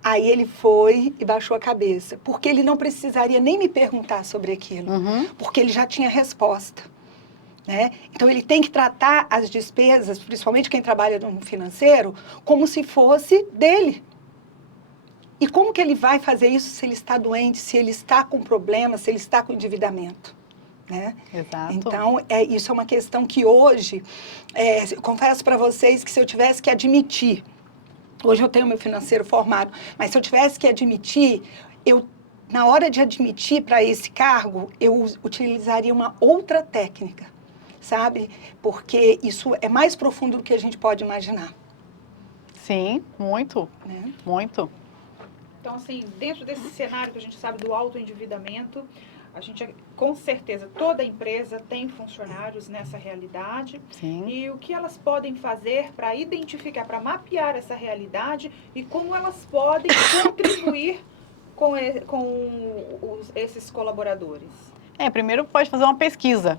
Aí ele foi e baixou a cabeça, porque ele não precisaria nem me perguntar sobre aquilo, porque ele já tinha resposta. Né? Então, ele tem que tratar as despesas, principalmente quem trabalha no financeiro, como se fosse dele. E como que ele vai fazer isso se ele está doente, se ele está com problema, se ele está com endividamento? Né? Exato. Então, isso é uma questão que hoje, eu confesso para vocês que se eu tivesse que admitir, hoje eu tenho meu financeiro formado, mas se eu tivesse que admitir, na hora de admitir para esse cargo, eu utilizaria uma outra técnica. Sabe? Porque isso é mais profundo do que a gente pode imaginar. Sim, muito, Né? muito. Então, assim, dentro desse cenário que a gente sabe do autoendividamento, a gente, com certeza, toda empresa tem funcionários nessa realidade. Sim. E o que elas podem fazer para identificar, para mapear essa realidade e como elas podem contribuir com esses colaboradores? Primeiro pode fazer uma pesquisa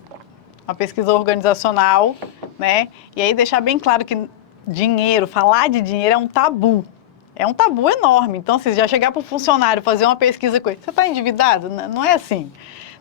organizacional, né? E aí deixar bem claro que dinheiro, falar de dinheiro é um tabu. É um tabu enorme. Então, se já chegar para o funcionário fazer uma pesquisa com ele, você está endividado? Não é assim.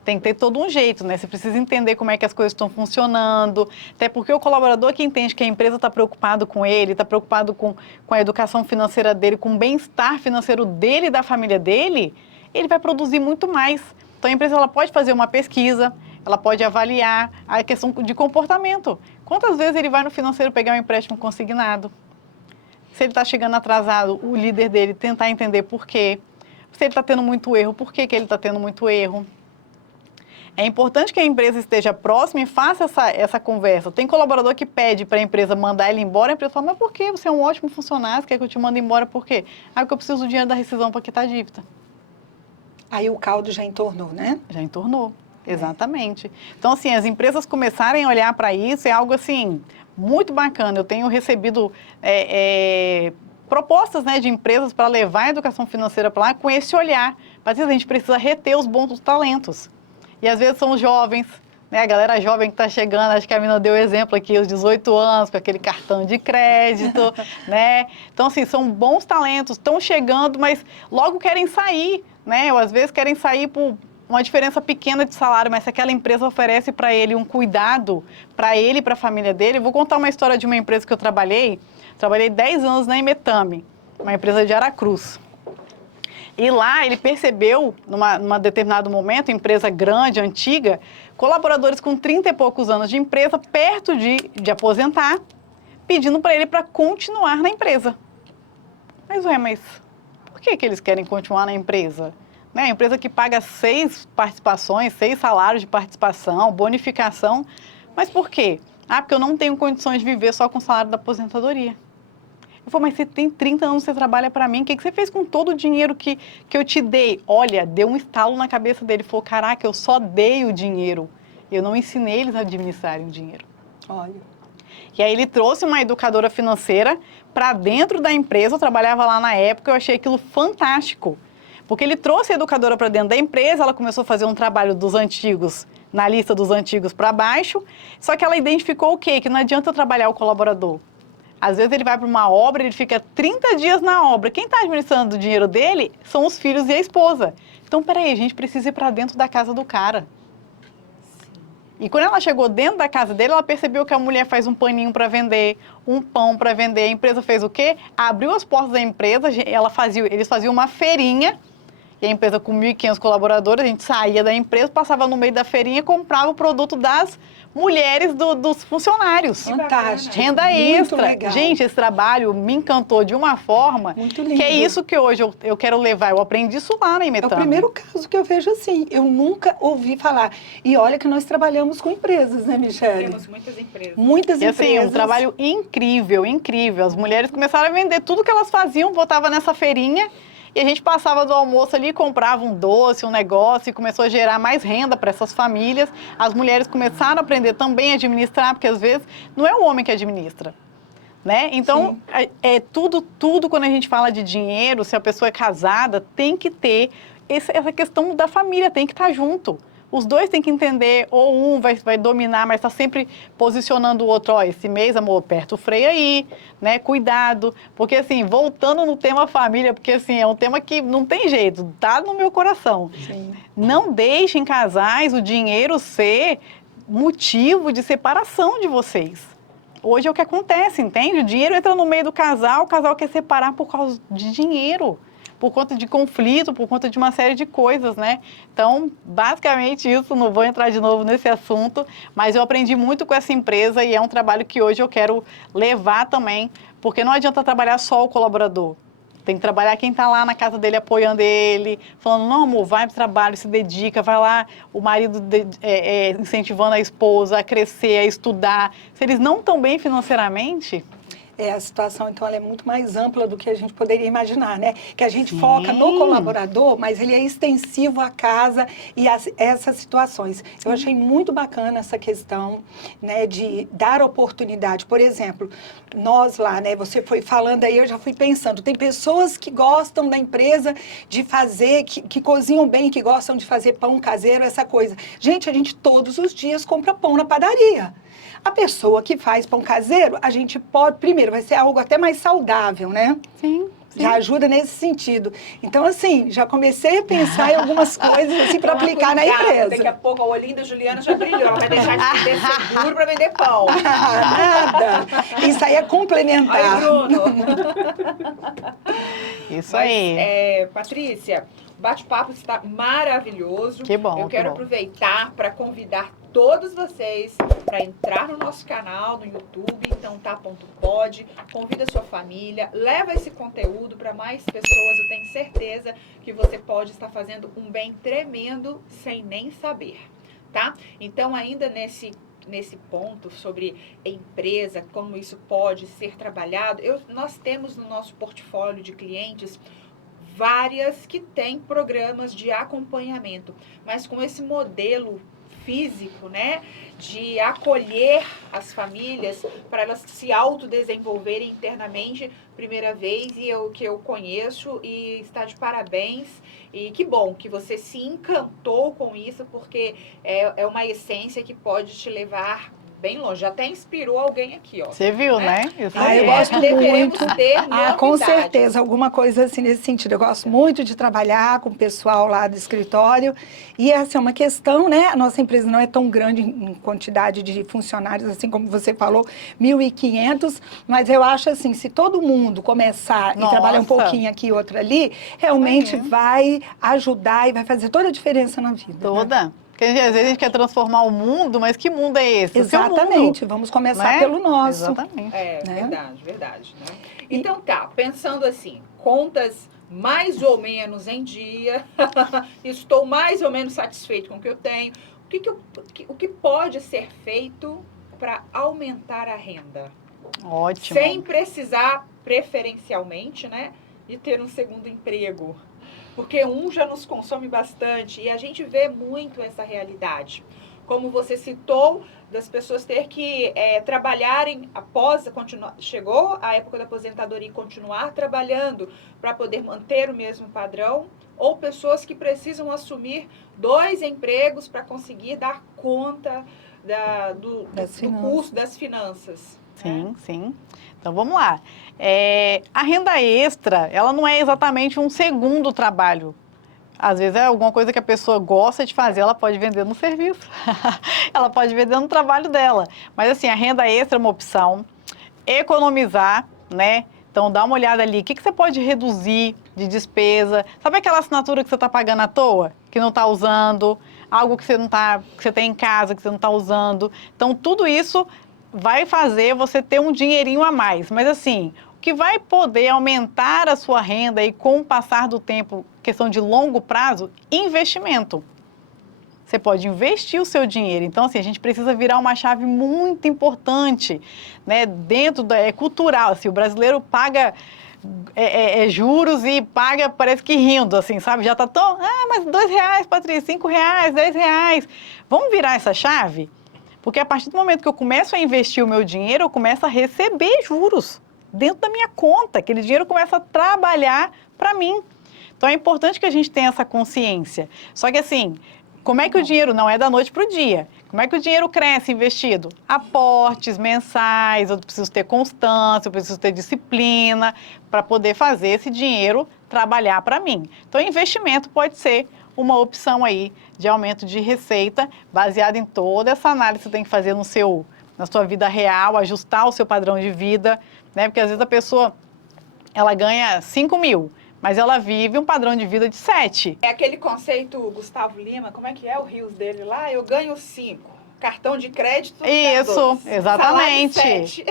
Tem que ter todo um jeito, né? Você precisa entender como é que as coisas estão funcionando, até porque o colaborador que entende que a empresa está preocupado com ele, está preocupado com a educação financeira dele, com o bem-estar financeiro dele e da família dele, ele vai produzir muito mais. Então, a empresa ela pode fazer uma pesquisa, ela pode avaliar a questão de comportamento. Quantas vezes ele vai no financeiro pegar um empréstimo consignado? Se ele está chegando atrasado, o líder dele tentar entender por quê. Se ele está tendo muito erro, por que ele está tendo muito erro? É importante que a empresa esteja próxima e faça essa conversa. Tem colaborador que pede para a empresa mandar ele embora, a empresa fala, mas por quê? Você é um ótimo funcionário, você quer que eu te mande embora por quê? Ah, porque eu preciso do dinheiro da rescisão para quitar a dívida. Aí o caldo já entornou, né? Já entornou, exatamente. Então, assim, as empresas começarem a olhar para isso é algo, assim, muito bacana. Eu tenho recebido propostas, né, de empresas para levar a educação financeira para lá com esse olhar. Mas a gente precisa reter os bons talentos. E às vezes são os jovens, né? A galera jovem que está chegando, acho que a Mina deu exemplo aqui, os 18 anos, com aquele cartão de crédito, né? Então, assim, são bons talentos, estão chegando, mas logo querem sair, né? Ou às vezes querem sair por uma diferença pequena de salário, mas se aquela empresa oferece para ele um cuidado, para ele e para a família dele. Eu vou contar uma história de uma empresa que eu trabalhei 10 anos na Imetame, uma empresa de Aracruz. E lá ele percebeu, numa determinado momento, empresa grande, antiga, colaboradores com 30 e poucos anos de empresa, perto de aposentar, pedindo para ele para continuar na empresa. Mas por que eles querem continuar na empresa? Né? A empresa que paga 6 participações, 6 salários de participação, bonificação. Mas por quê? Ah, porque eu não tenho condições de viver só com o salário da aposentadoria. Eu falei, mas você tem 30 anos, você trabalha para mim, o que você fez com todo o dinheiro que eu te dei? Olha, deu um estalo na cabeça dele, falou, caraca, eu só dei o dinheiro, eu não ensinei eles a administrarem o dinheiro. Olha. E aí ele trouxe uma educadora financeira para dentro da empresa, eu trabalhava lá na época, eu achei aquilo fantástico, porque ele trouxe a educadora para dentro da empresa, ela começou a fazer um trabalho dos antigos, na lista dos antigos para baixo, só que ela identificou o quê? Que não adianta eu trabalhar o colaborador. Às vezes ele vai para uma obra, ele fica 30 dias na obra. Quem está administrando o dinheiro dele são os filhos e a esposa. Então, peraí, a gente precisa ir para dentro da casa do cara. E quando ela chegou dentro da casa dele, ela percebeu que a mulher faz um paninho para vender, um pão para vender. A empresa fez o quê? Abriu as portas da empresa, eles faziam uma feirinha, e a empresa com 1.500 colaboradores, a gente saía da empresa, passava no meio da feirinha e comprava o produto das mulheres dos funcionários. Fantástico. Renda Muito extra. legal. Gente, esse trabalho me encantou de uma forma Muito lindo. que é isso que hoje eu quero levar. Eu aprendi isso lá na É Imetame. o primeiro caso que eu vejo assim. Eu nunca ouvi falar. E olha que nós trabalhamos com empresas, né, Michele? Temos muitas empresas. Muitas E assim, empresas. um trabalho incrível, incrível. As mulheres começaram a vender tudo que elas faziam, botavam nessa feirinha, e a gente passava do almoço ali, comprava um doce, um negócio, e começou a gerar mais renda para essas famílias. As mulheres começaram a aprender também a administrar, porque às vezes não é o homem que administra, né? Então, tudo quando a gente fala de dinheiro, se a pessoa é casada, tem que ter essa questão da família, tem que estar junto. Os dois têm que entender, ou um vai dominar, mas está sempre posicionando o outro, ó, esse mês, amor, aperta o freio aí, né, cuidado. Porque, assim, voltando no tema família, porque, assim, é um tema que não tem jeito, tá no meu coração. Sim. Não deixem casais o dinheiro ser motivo de separação de vocês. Hoje é o que acontece, entende? O dinheiro entra no meio do casal, o casal quer separar por causa de dinheiro, por conta de conflito, por conta de uma série de coisas, né? Então, basicamente isso, não vou entrar de novo nesse assunto, mas eu aprendi muito com essa empresa e é um trabalho que hoje eu quero levar também, porque não adianta trabalhar só o colaborador. Tem que trabalhar quem está lá na casa dele, apoiando ele, falando, não, amor, vai para o trabalho, se dedica, vai lá, o marido incentivando a esposa a crescer, a estudar. Se eles não estão bem financeiramente... A situação, então, ela é muito mais ampla do que a gente poderia imaginar, né? Que a gente Sim. foca no colaborador, mas ele é extensivo à casa e a essas situações. Eu achei muito bacana essa questão, né, de dar oportunidade. Por exemplo, nós lá, né, você foi falando aí, eu já fui pensando, tem pessoas que gostam da empresa de fazer, que cozinham bem, que gostam de fazer pão caseiro, essa coisa. Gente, a gente todos os dias compra pão na padaria. A pessoa que faz pão caseiro, a gente pode, primeiro, vai ser algo até mais saudável, né? Sim. Já ajuda nesse sentido. Então, assim, já comecei a pensar em algumas coisas assim, para aplicar na empresa. Daqui a pouco o olhinho da Juliana já brilhou. Ela vai deixar de ter seguro para vender pão. Nada. Isso aí é complementar. Aí, Bruno. Isso aí. Patrícia, o bate-papo está maravilhoso. Que bom. Eu quero aproveitar para convidar todos vocês para entrar no nosso canal no YouTube, então tá.pod, convida sua família, leva esse conteúdo para mais pessoas, eu tenho certeza que você pode estar fazendo um bem tremendo sem nem saber, tá? Então ainda nesse ponto sobre empresa, como isso pode ser trabalhado, nós temos no nosso portfólio de clientes várias que têm programas de acompanhamento, mas com esse modelo físico, né, de acolher as famílias para elas se autodesenvolverem internamente, primeira vez que eu conheço e está de parabéns. E que bom que você se encantou com isso, porque é uma essência que pode te levar bem longe. Até inspirou alguém aqui, ó. Você viu, né? Eu gosto muito. Com novidades. certeza, alguma coisa assim nesse sentido. Eu gosto muito de trabalhar com o pessoal lá do escritório. E essa é uma questão, né? A nossa empresa não é tão grande em quantidade de funcionários, assim como você falou, 1.500. Mas eu acho assim, se todo mundo começar e trabalhar um pouquinho aqui e outro ali, realmente vai ajudar e vai fazer toda a diferença na vida. Toda. Né? Porque às vezes a gente quer transformar o mundo, mas que mundo é esse? Exatamente, vamos começar pelo nosso. Exatamente. Verdade. Né? Então tá, pensando assim, contas mais ou menos em dia, estou mais ou menos satisfeito com o que eu tenho, o que pode ser feito para aumentar a renda? Ótimo. Sem precisar, preferencialmente, né, de ter um segundo emprego. Porque um já nos consome bastante e a gente vê muito essa realidade. Como você citou, das pessoas ter que trabalharem após, chegou a época da aposentadoria e continuar trabalhando para poder manter o mesmo padrão, ou pessoas que precisam assumir 2 empregos para conseguir dar conta do custo das finanças. Sim. Então, vamos lá. A renda extra, ela não é exatamente um segundo trabalho. Às vezes é alguma coisa que a pessoa gosta de fazer, ela pode vender no serviço. Ela pode vender no trabalho dela. Mas, assim, a renda extra é uma opção. Economizar, né? Então, dá uma olhada ali. O que você pode reduzir de despesa? Sabe aquela assinatura que você está pagando à toa? Que não está usando? Algo que você tem em casa, que você não está usando? Então, tudo isso vai fazer você ter um dinheirinho a mais. Mas, assim, o que vai poder aumentar a sua renda e com o passar do tempo, questão de longo prazo, investimento. Você pode investir o seu dinheiro. Então, assim, a gente precisa virar uma chave muito importante, né? Dentro é cultural, assim, o brasileiro paga juros e paga, parece que rindo, assim, sabe? Já tá tão, mas R$2, Patrícia, R$5, R$10. Vamos virar essa chave? Porque a partir do momento que eu começo a investir o meu dinheiro, eu começo a receber juros dentro da minha conta. Aquele dinheiro começa a trabalhar para mim. Então, é importante que a gente tenha essa consciência. Só que, assim, como é que o dinheiro não é da noite para o dia? Como é que o dinheiro cresce investido? Aportes mensais, eu preciso ter constância, eu preciso ter disciplina para poder fazer esse dinheiro trabalhar para mim. Então, investimento pode ser uma opção aí de aumento de receita, baseada em toda essa análise que você tem que fazer na sua vida real, ajustar o seu padrão de vida, né? Porque às vezes a pessoa, ela ganha 5 mil, mas ela vive um padrão de vida de 7. É aquele conceito Gustavo Lima, como é que é o rios dele lá? Eu ganho 5. Cartão de crédito. Isso, exatamente.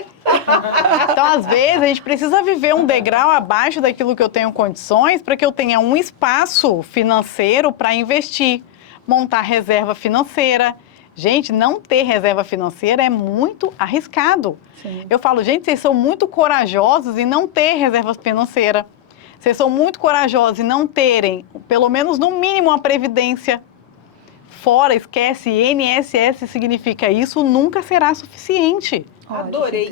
Então, às vezes, a gente precisa viver um degrau abaixo daquilo que eu tenho condições para que eu tenha um espaço financeiro para investir, montar reserva financeira. Gente, não ter reserva financeira é muito arriscado. Sim. Eu falo, gente, vocês são muito corajosos em não ter reserva financeira. Vocês são muito corajosos em não terem, pelo menos no mínimo, uma previdência. Fora, esquece, INSS significa isso, nunca será suficiente. Adorei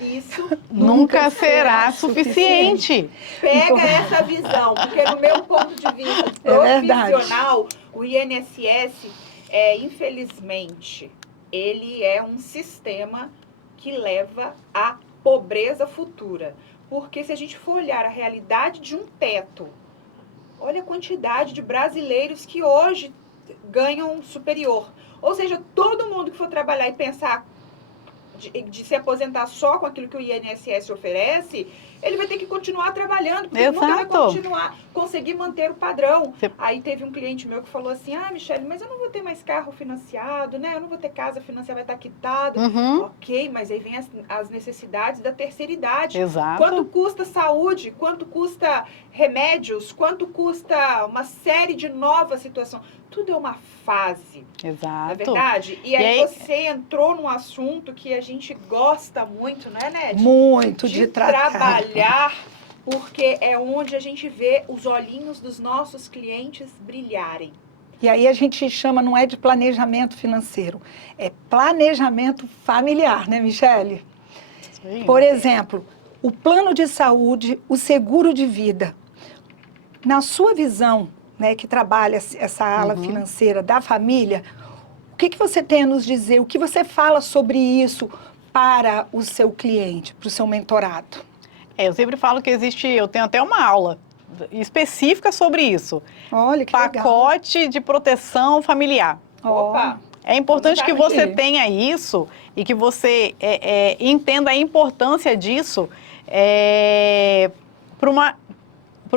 isso. Nunca será suficiente. Pega essa visão, porque no meu ponto de vista profissional, o INSS, infelizmente, ele é um sistema que leva à pobreza futura. Porque se a gente for olhar a realidade de um teto, olha a quantidade de brasileiros que hoje ganham superior. Ou seja, todo mundo que for trabalhar e pensar de se aposentar só com aquilo que o INSS oferece, ele vai ter que continuar trabalhando, porque ele nunca vai conseguir manter o padrão. Aí teve um cliente meu que falou assim, Michele, mas eu não vou ter mais carro financiado, né? Eu não vou ter casa financiada, vai estar quitado. Ok, mas aí vem as necessidades da terceira idade. Exato. Quanto custa saúde? Quanto custa remédios? Quanto custa uma série de novas situações? Tudo é uma fase. Exato. Não é verdade? E aí você entrou num assunto que a gente gosta muito, não é, Ned? Muito de trabalhar, porque é onde a gente vê os olhinhos dos nossos clientes brilharem. E aí a gente chama, não é de planejamento financeiro, é planejamento familiar, né, Michele? Sim. Por exemplo, o plano de saúde, o seguro de vida. Na sua visão, né, que trabalha essa ala financeira da família, o que você tem a nos dizer? O que você fala sobre isso para o seu cliente, para o seu mentorado? Eu sempre falo que eu tenho até uma aula específica sobre isso. Olha, que pacote legal. De proteção familiar. Opa! É importante que você tenha isso e que você entenda a importância disso para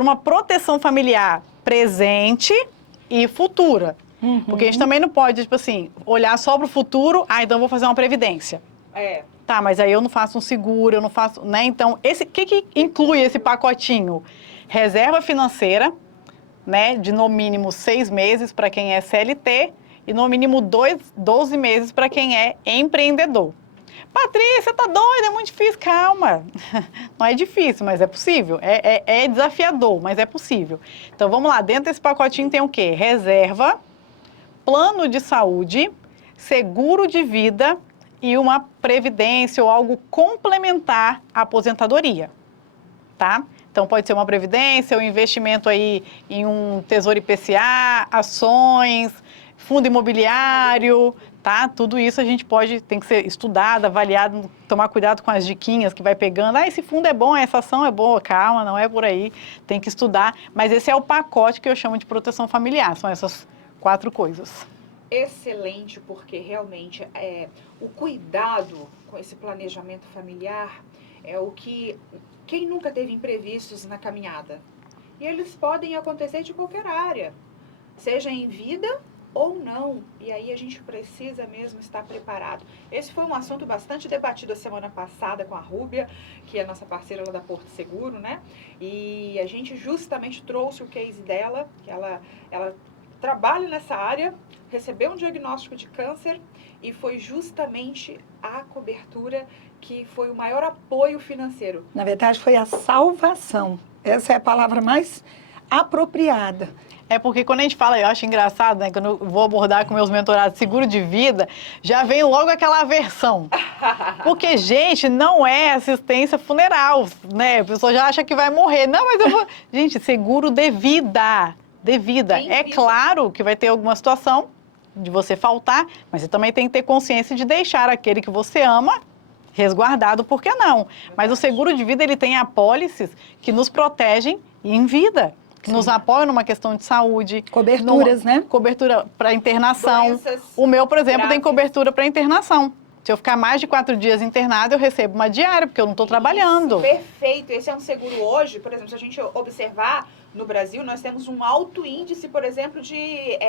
uma proteção familiar presente e futura. Porque a gente também não pode, tipo assim, olhar só para o futuro, então eu vou fazer uma previdência. Tá, mas aí eu não faço um seguro, eu não faço, né? Então, o que inclui esse pacotinho? Reserva financeira, né? De no mínimo 6 meses para quem é CLT e no mínimo 12 meses para quem é empreendedor. Patrícia, tá doida? É muito difícil. Calma. Não é difícil, mas é possível. É desafiador, mas é possível. Então, vamos lá. Dentro desse pacotinho tem o quê? Reserva, plano de saúde, seguro de vida e uma previdência ou algo complementar à aposentadoria, tá? Então, pode ser uma previdência, um investimento aí em um tesouro IPCA, ações, fundo imobiliário, tá? Tudo isso tem que ser estudado, avaliado, tomar cuidado com as diquinhas que vai pegando. Esse fundo é bom, essa ação é boa, calma, não é por aí, tem que estudar. Mas esse é o pacote que eu chamo de proteção familiar, são essas 4 coisas. Excelente, porque realmente o cuidado com esse planejamento familiar é o que... Quem nunca teve imprevistos na caminhada? E eles podem acontecer de qualquer área, seja em vida ou não. E aí a gente precisa mesmo estar preparado. Esse foi um assunto bastante debatido a semana passada com a Rúbia, que é a nossa parceira lá da Porto Seguro, né? E a gente justamente trouxe o case dela, que ela trabalha nessa área, recebeu um diagnóstico de câncer e foi justamente a cobertura que foi o maior apoio financeiro. Na verdade, foi a salvação. Essa é a palavra mais apropriada. É porque quando a gente fala, eu acho engraçado, né? Quando eu vou abordar com meus mentorados seguro de vida, já vem logo aquela aversão. Porque, gente, não é assistência funeral, né? A pessoa já acha que vai morrer. Não, mas eu vou... Gente, seguro de vida. De vida. É claro que vai ter alguma situação de você faltar, mas você também tem que ter consciência de deixar aquele que você ama resguardado, por que não? Mas o seguro de vida, ele tem apólices que nos protegem em vida, que nos apoiam numa questão de saúde. Coberturas, né? Cobertura para internação. Doenças o meu, por exemplo, graves. Tem cobertura para internação. Se eu ficar mais de 4 dias internado, eu recebo uma diária, porque eu não estou trabalhando. Perfeito. Esse é um seguro hoje, por exemplo, se a gente observar, no Brasil, nós temos um alto índice, por exemplo, de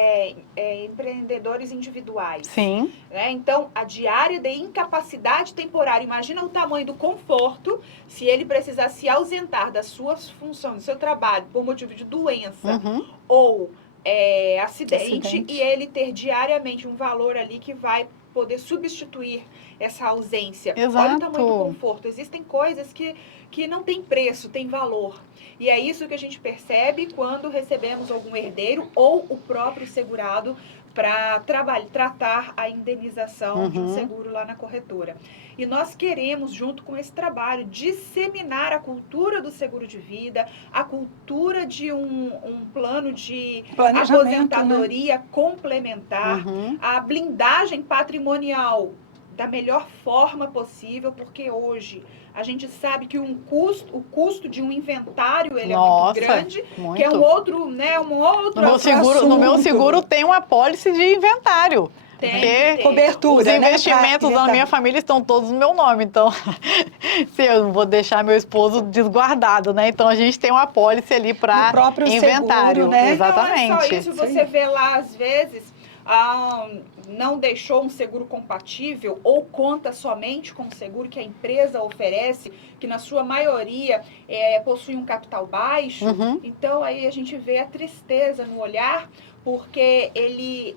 empreendedores individuais. Sim. Né? Então, a diária de incapacidade temporária, imagina o tamanho do conforto se ele precisar se ausentar das suas funções, do seu trabalho, por motivo de doença ou acidente, e ele ter diariamente um valor ali que vai poder substituir essa ausência. Exato. Olha o tamanho do conforto. Existem coisas que não tem preço, tem valor. E é isso que a gente percebe quando recebemos algum herdeiro ou o próprio segurado para tratar a indenização de um seguro lá na corretora. E nós queremos, junto com esse trabalho, disseminar a cultura do seguro de vida, a cultura de um plano de aposentadoria, né, complementar, a blindagem patrimonial da melhor forma possível, porque hoje a gente sabe que o custo de um inventário ele é muito grande, que é um outro, né, no meu seguro tem uma apólice de inventário. Tem cobertura, os investimentos da minha família estão todos no meu nome, então se eu não vou deixar meu esposo desguardado, né? Então a gente tem uma apólice ali para inventário, seguro, né? Exatamente. Não é só isso, você vê lá às vezes não deixou um seguro compatível ou conta somente com o seguro que a empresa oferece, que na sua maioria possui um capital baixo. Então aí a gente vê a tristeza no olhar, porque ele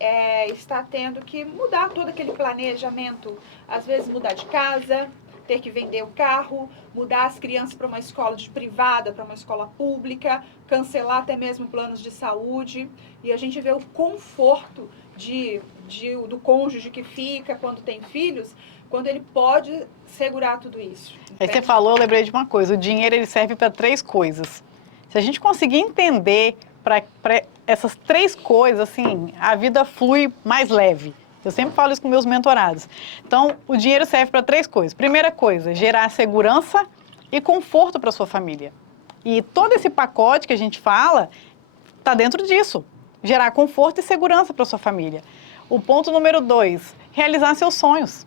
está tendo que mudar todo aquele planejamento, às vezes mudar de casa, ter que vender o carro, mudar as crianças para uma escola privada, para uma escola pública, cancelar até mesmo planos de saúde. E a gente vê o conforto do cônjuge que fica quando tem filhos, quando ele pode segurar tudo isso. Aí você falou, eu lembrei de uma coisa, o dinheiro ele serve para 3 coisas. Se a gente conseguir entender para essas 3 coisas, assim, a vida flui mais leve. Eu sempre falo isso com meus mentorados. Então, o dinheiro serve para 3 coisas. Primeira coisa, gerar segurança e conforto para sua família. E todo esse pacote que a gente fala está dentro disso. Gerar conforto e segurança para sua família. O ponto número 2, realizar seus sonhos,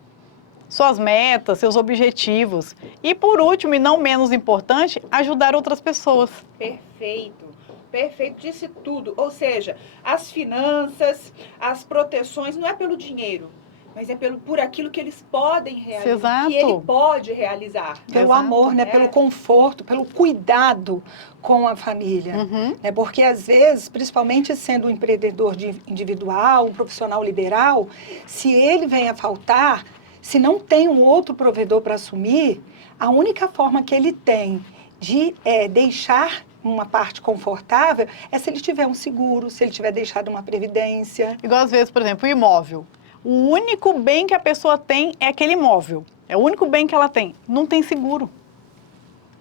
suas metas, seus objetivos. E por último, e não menos importante, ajudar outras pessoas. Perfeito. Perfeito, disse tudo. Ou seja, as finanças, as proteções, não é pelo dinheiro, mas é por aquilo que eles podem realizar, Exato. que ele pode realizar. Pelo amor, né? Pelo conforto, pelo cuidado com a família. Porque às vezes, principalmente sendo um empreendedor individual, um profissional liberal, se ele vem a faltar, se não tem um outro provedor para assumir, a única forma que ele tem de deixar uma parte confortável é se ele tiver um seguro, se ele tiver deixado uma previdência. Igual às vezes, por exemplo, o imóvel. O único bem que a pessoa tem é aquele imóvel. É o único bem que ela tem. Não tem seguro.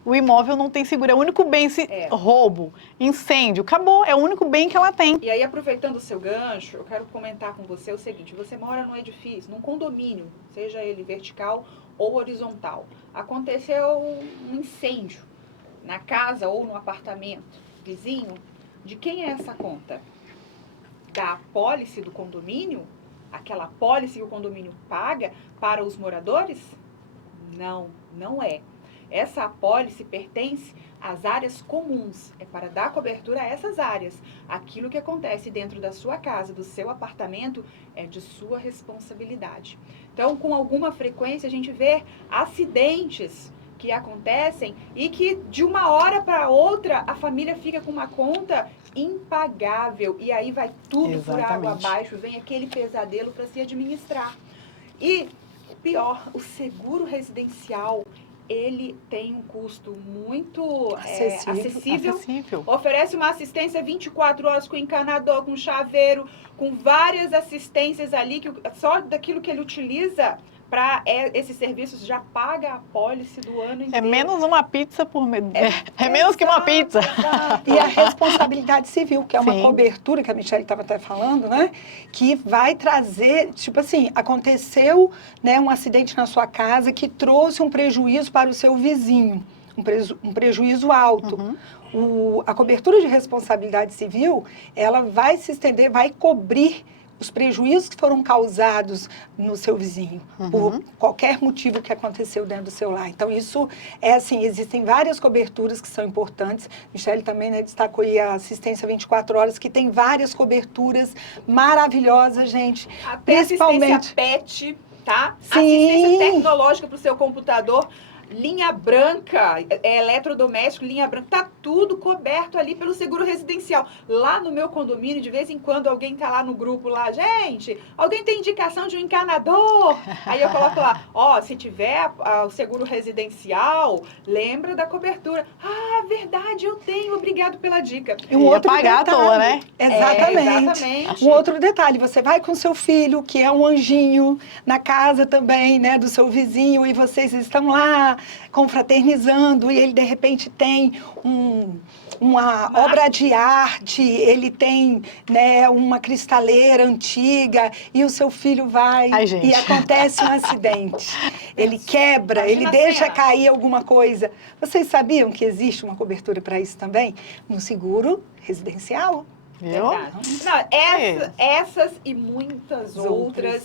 O imóvel não tem seguro. É o único bem, roubo, incêndio, acabou. É o único bem que ela tem. E aí, aproveitando o seu gancho, eu quero comentar com você o seguinte. Você mora num edifício, num condomínio, seja ele vertical ou horizontal. Aconteceu um incêndio na casa ou no apartamento vizinho. De quem é essa conta? Da apólice do condomínio? Aquela apólice que o condomínio paga para os moradores? Não, não é. Essa apólice pertence às áreas comuns, é para dar cobertura a essas áreas. Aquilo que acontece dentro da sua casa, do seu apartamento, é de sua responsabilidade. Então, com alguma frequência, a gente vê acidentes que acontecem e que de uma hora para outra a família fica com uma conta impagável e aí vai tudo por água abaixo, vem aquele pesadelo para se administrar. E pior, o seguro residencial, ele tem um custo muito acessível. Oferece uma assistência 24 horas com encanador, com chaveiro, com várias assistências ali, que só daquilo que ele utiliza para esses serviços já paga a apólice do ano inteiro. É menos uma pizza por mês. É menos que uma pizza. E a responsabilidade civil, que é uma cobertura, que a Michele estava até falando, né? Que vai trazer, tipo assim, aconteceu, né, um acidente na sua casa que trouxe um prejuízo para o seu vizinho, um prejuízo alto. A cobertura de responsabilidade civil, ela vai se estender, vai cobrir os prejuízos que foram causados no seu vizinho, por qualquer motivo que aconteceu dentro do seu lar. Então, isso é assim, existem várias coberturas que são importantes. Michele também, né, destacou aí a assistência 24 horas, que tem várias coberturas maravilhosas, gente. Até principalmente assistência PET, tá? Sim. Assistência tecnológica para o seu computador. linha branca, eletrodoméstico, linha branca, tá tudo coberto ali pelo seguro residencial. Lá no meu condomínio, de vez em quando alguém tá lá no grupo lá, gente, alguém tem indicação de um encanador? Aí eu coloco lá, ó, se tiver o seguro residencial, lembra da cobertura. Ah, verdade, eu tenho, obrigado pela dica. E um outro pagar detalhe, à toa, né? Exatamente. Exatamente. Um outro detalhe, você vai com seu filho, que é um anjinho, na casa também, né, do seu vizinho, e vocês estão lá confraternizando, e ele de repente tem uma obra de arte, ele tem, né, uma cristaleira antiga, e o seu filho vai e acontece um acidente. Ele quebra, ele deixa cair alguma coisa. Vocês sabiam que existe uma cobertura para isso também? No seguro residencial? Viu? Não, essas e muitas outras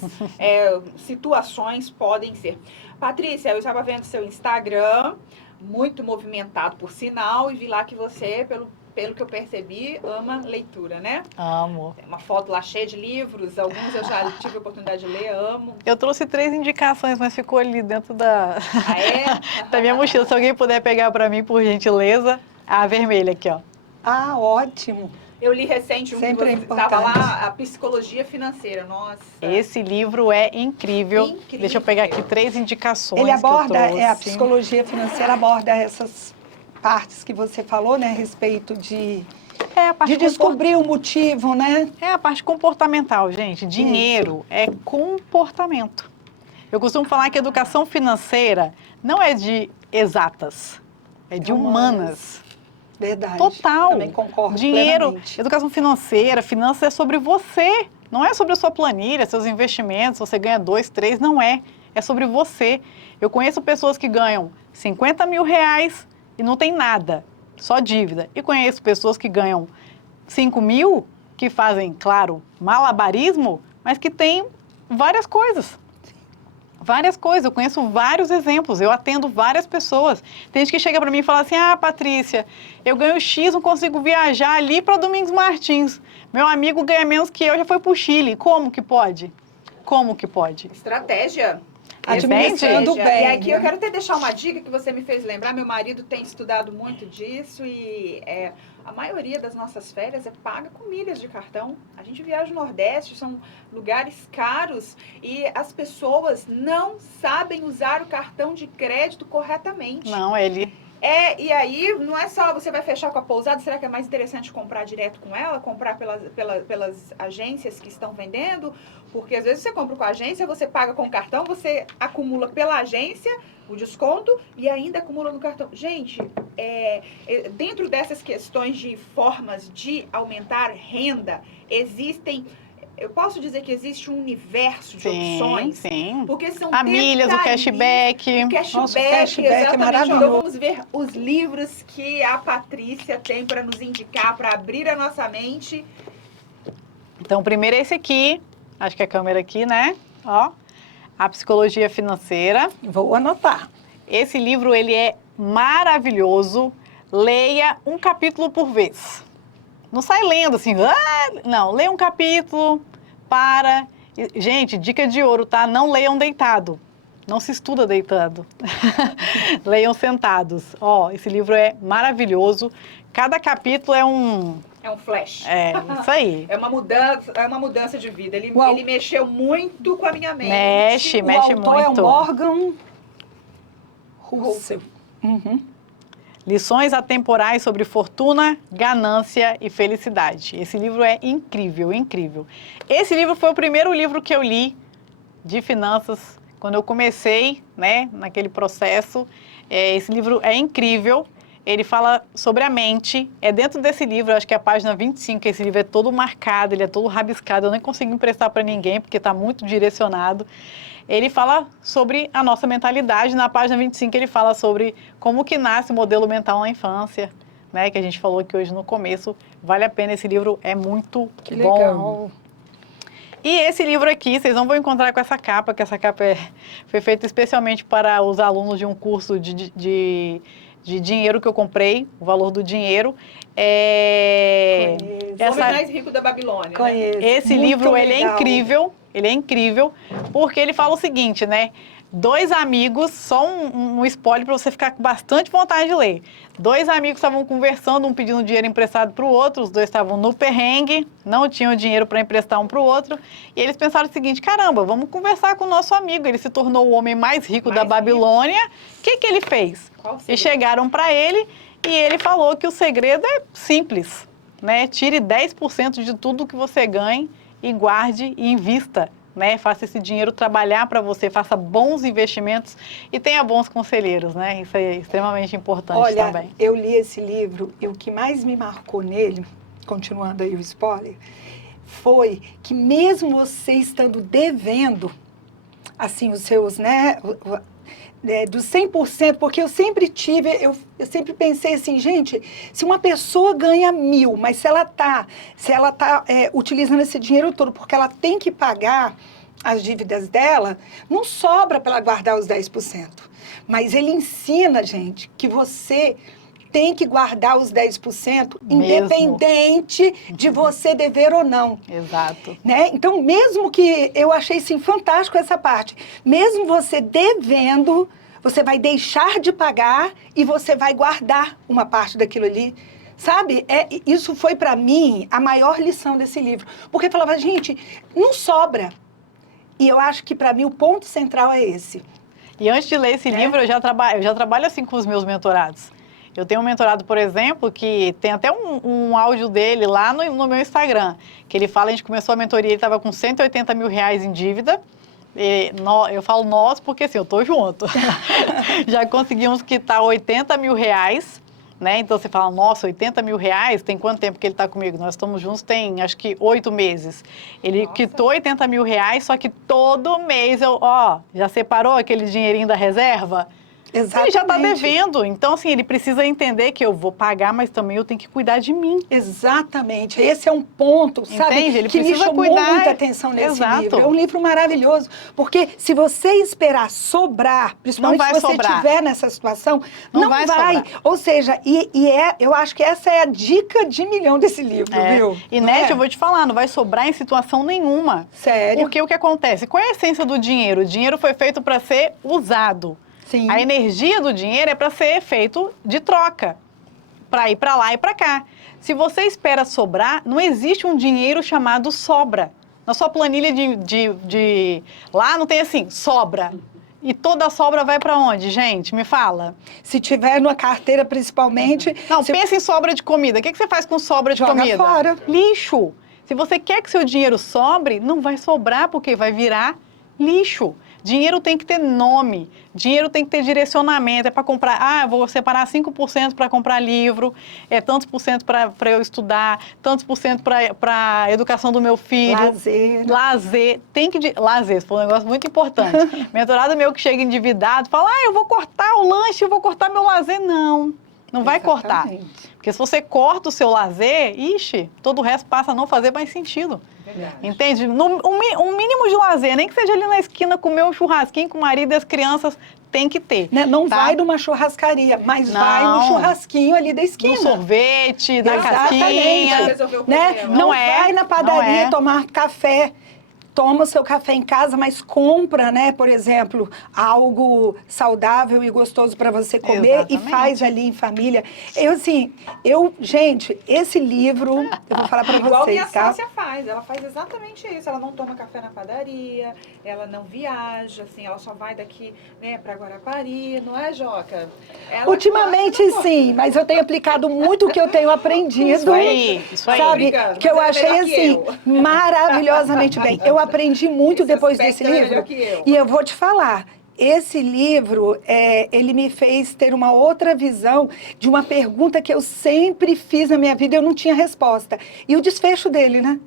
situações podem ser. Patrícia, eu estava vendo seu Instagram, muito movimentado por sinal, e vi lá que você, pelo que eu percebi, ama leitura, né? Amo. Tem uma foto lá cheia de livros, alguns eu já tive a oportunidade de ler, amo. Eu trouxe 3 indicações, mas ficou ali dentro da Ah, da minha mochila. Se alguém puder pegar para mim, por gentileza, a vermelha aqui, ó. Ah, ótimo. Eu li recente um Sempre que estava lá, a Psicologia Financeira, nossa. Esse livro é incrível. Deixa eu pegar aqui 3 indicações. Ele aborda, que eu trouxe. a psicologia financeira aborda essas partes que você falou, né, a respeito de descobrir o motivo, né? É a parte comportamental, gente. Dinheiro é comportamento. Eu costumo falar que educação financeira não é de exatas, é de humanas. Verdade. Total. Também concordo Dinheiro, plenamente. educação financeira, finanças é sobre você. Não é sobre a sua planilha, seus investimentos, você ganha 2, 3, não é. É sobre você. Eu conheço pessoas que ganham 50 mil reais e não tem nada, só dívida. E conheço pessoas que ganham 5 mil, que fazem, claro, malabarismo, mas que têm várias coisas. Várias coisas, eu conheço vários exemplos, eu atendo várias pessoas. Tem gente que chega para mim e fala assim, ah, Patrícia, eu ganho X, não consigo viajar ali para Domingos Martins. Meu amigo ganha menos que eu, já foi para o Chile. Como que pode? Como que pode? Estratégia. Administrando bem. E aqui né? eu quero até deixar uma dica que você me fez lembrar. Meu marido tem estudado muito disso e a maioria das nossas férias é paga com milhas de cartão. A gente viaja no Nordeste, são lugares caros e as pessoas não sabem usar o cartão de crédito corretamente. Não, ele... E aí não é só você vai fechar com a pousada, será que é mais interessante comprar direto com ela, comprar pelas agências que estão vendendo? Porque às vezes você compra com a agência, você paga com o cartão, você acumula pela agência o desconto e ainda acumula no cartão. Gente, dentro dessas questões de formas de aumentar renda, existem... Eu posso dizer que existe um universo de opções. Sim. Porque são a milhas, o cashback. O cashback, Nossa, o cashback exatamente. é maravilhoso. Então vamos ver os livros que a Patrícia tem para nos indicar, para abrir a nossa mente. Então, primeiro é esse aqui. Acho que é a câmera aqui, né? Ó, A Psicologia Financeira. Vou anotar. Esse livro, ele é maravilhoso. Leia um capítulo por vez. Não sai lendo assim, não, leia um capítulo, para. Gente, dica de ouro, tá? Não leiam deitado. Não se estuda deitado. Leiam sentados. Ó, esse livro é maravilhoso. Cada capítulo é um... É um flash. É, isso aí. É uma mudança de vida. Ele mexeu muito com a minha mente. Mexe O autor muito. é o Morgan Housel. Uhum. Lições atemporais sobre fortuna, ganância e felicidade. Esse livro é incrível, incrível. Esse livro foi o primeiro livro que eu li de finanças, quando eu comecei, né, naquele processo. Esse livro é incrível. Ele fala sobre a mente. É dentro desse livro, acho que é a página 25, esse livro é todo marcado, ele é todo rabiscado. Eu nem consegui emprestar para ninguém, porque está muito direcionado. Ele fala sobre a nossa mentalidade. Na página 25, ele fala sobre como que nasce o modelo mental na infância, né? Que a gente falou aqui hoje no começo. Vale a pena, esse livro é muito Que bom. legal. E esse livro aqui, vocês não vão encontrar com essa capa, que essa capa foi feita especialmente para os alunos de um curso de dinheiro que eu comprei, o valor do dinheiro. O homem mais rico da Babilônia. Conheço. Esse Muito livro, ele é legal. incrível. ele é incrível, porque ele fala o seguinte, né? 2 amigos, só um spoiler para você ficar com bastante vontade de ler. 2 amigos estavam conversando, um pedindo dinheiro emprestado para o outro, os 2 estavam no perrengue, não tinham dinheiro para emprestar um para o outro, e eles pensaram o seguinte, caramba, vamos conversar com o nosso amigo, ele se tornou o homem mais rico da Babilônia, o que ele fez? E chegaram para ele, e ele falou que o segredo é simples, né? Tire 10% de tudo que você ganhe e guarde e invista. Né? Faça esse dinheiro trabalhar para você, faça bons investimentos e tenha bons conselheiros, né? Isso é extremamente importante também. Olha, eu li esse livro e o que mais me marcou nele, continuando aí o spoiler, foi que mesmo você estando devendo, assim, os seus, né, dos 100%, porque eu sempre tive, eu sempre pensei assim, gente, se uma pessoa ganha 1.000, mas se ela tá utilizando esse dinheiro todo porque ela tem que pagar as dívidas dela, não sobra para ela guardar os 10%. Mas ele ensina, gente, que você tem que guardar os 10%, independente de você dever ou não. Exato. Né? Então, mesmo que eu achei, sim, fantástico essa parte, mesmo você devendo, você vai deixar de pagar e você vai guardar uma parte daquilo ali. Sabe? Isso foi, para mim, a maior lição desse livro. Porque eu falava, gente, não sobra. E eu acho que, para mim, o ponto central é esse. E antes de ler esse livro, eu já trabalho assim com os meus mentorados. Eu tenho um mentorado, por exemplo, que tem até um áudio dele lá no meu Instagram, que ele fala, a gente começou a mentoria, ele estava com 180 mil reais em dívida. Eu falo nós porque assim, eu tô junto. Já conseguimos quitar 80 mil reais, né? Então você fala, nossa, 80 mil reais, tem quanto tempo que ele está comigo? Nós estamos juntos, tem acho que 8 meses. Ele quitou 80 mil reais, só que todo mês já separou aquele dinheirinho da reserva? Exatamente. Ele já está devendo, então assim, ele precisa entender que eu vou pagar, mas também eu tenho que cuidar de mim. Exatamente, esse é um ponto, sabe, ele que me chamou muita atenção nesse livro. É um livro maravilhoso, porque se você esperar sobrar, principalmente se você estiver nessa situação, não vai. Ou seja, eu acho que essa é a dica de milhão desse livro, viu? E Nete, eu vou te falar, não vai sobrar em situação nenhuma. Sério? Porque o que acontece? Qual é a essência do dinheiro? O dinheiro foi feito para ser usado. Sim. A energia do dinheiro é para ser feito de troca, para ir para lá e para cá. Se você espera sobrar, não existe um dinheiro chamado sobra. Na sua planilha lá não tem assim, sobra. E toda a sobra vai para onde, gente? Me fala. Se tiver numa carteira, principalmente... Não, pensa em sobra de comida. O que você faz com sobra de comida? Joga fora. Lixo. Se você quer que seu dinheiro sobre, não vai sobrar, porque vai virar lixo. Dinheiro tem que ter nome, dinheiro tem que ter direcionamento, é para comprar, eu vou separar 5% para comprar livro, tantos por cento para eu estudar, tantos por cento para a educação do meu filho. Lazer, lazer, foi um negócio muito importante. Mentorado meu que chega endividado, fala, eu vou cortar o lanche, eu vou cortar meu lazer. Não vai cortar. Porque se você corta o seu lazer, todo o resto passa a não fazer mais sentido. Verdade. Entende? Um mínimo de lazer, nem que seja ali na esquina comer um churrasquinho com o marido e as crianças, tem que ter. Não vai numa churrascaria, mas vai no churrasquinho ali da esquina. No sorvete, na casquinha. Né? Não vai na padaria tomar café. Toma o seu café em casa, mas compra, né, por exemplo, algo saudável e gostoso para você comer. Exatamente. E faz ali em família. Gente, esse livro, eu vou falar para vocês, igual minha sócia faz, ela faz exatamente isso. Ela não toma café na padaria, ela não viaja, assim, ela só vai daqui, né, para Guarapari, não é, Joca? Ultimamente sim, mas eu tenho aplicado muito o que eu tenho aprendido. Isso aí. Sabe, que eu achei assim, maravilhosamente bem. Eu aprendi muito depois desse livro. E eu vou te falar, esse livro, ele me fez ter uma outra visão de uma pergunta que eu sempre fiz na minha vida e eu não tinha resposta. E o desfecho dele, né?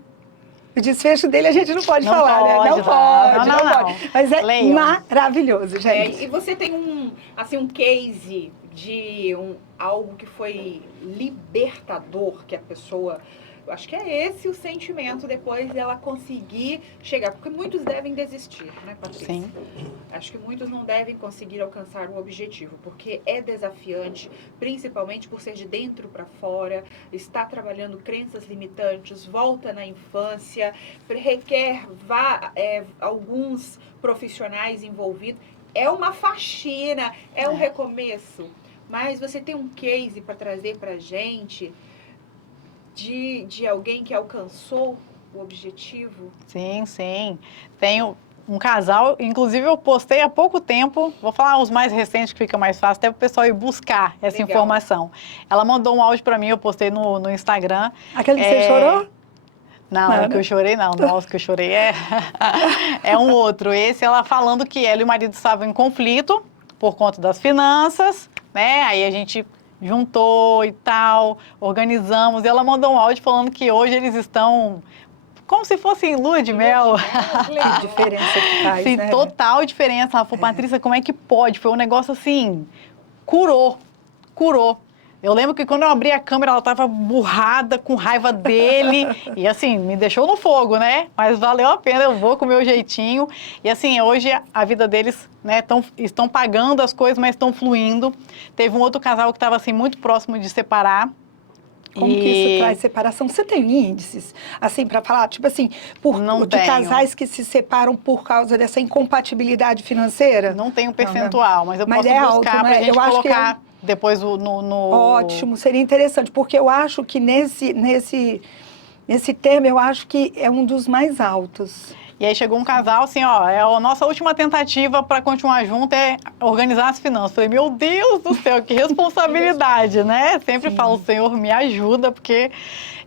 O desfecho dele a gente não pode falar, né? Não pode. Mas é maravilhoso, gente. E você tem um case de algo que foi libertador, que a pessoa... Eu acho que é esse o sentimento depois dela conseguir chegar, porque muitos devem desistir, né, Patrícia? Sim. Acho que muitos não devem conseguir alcançar o objetivo, porque é desafiante, principalmente por ser de dentro para fora, está trabalhando crenças limitantes, volta na infância, requer alguns profissionais envolvidos. É uma faxina, é um recomeço. Mas você tem um case para trazer para a gente de alguém que alcançou o objetivo? Sim, sim. Tenho um casal, inclusive eu postei há pouco tempo, vou falar os mais recentes que fica mais fácil, até para o pessoal ir buscar essa informação. Ela mandou um áudio para mim, eu postei no Instagram. Aquele que você chorou? Não, o que eu chorei não. Nossa, o que eu chorei é um outro. Esse, ela falando que ela e o marido estavam em conflito por conta das finanças, né? Aí a gente juntou e tal, organizamos. E ela mandou um áudio falando que hoje eles estão como se fosse em lua de mel. Que diferença que faz, Sim, né? total diferença. Ela falou, Patrícia, como é que pode? Foi um negócio assim, curou. Eu lembro que quando eu abri a câmera, ela estava burrada, com raiva dele. E assim, me deixou no fogo, né? Mas valeu a pena, eu vou com o meu jeitinho. E assim, hoje a vida deles, né, estão pagando as coisas, mas estão fluindo. Teve um outro casal que estava assim, muito próximo de separar. Como que isso traz separação? Você tem índices, assim, para falar, tipo assim, de casais que se separam por causa dessa incompatibilidade financeira? Não tenho percentual, mas eu posso buscar alto, né? pra gente eu acho colocar que depois no... Ótimo, seria interessante, porque eu acho que nesse termo, eu acho que é um dos mais altos. E aí chegou um casal, assim, ó, é a nossa última tentativa para continuar junto é organizar as finanças. Falei, meu Deus do céu, que responsabilidade, né? Sempre falo, Senhor, me ajuda, porque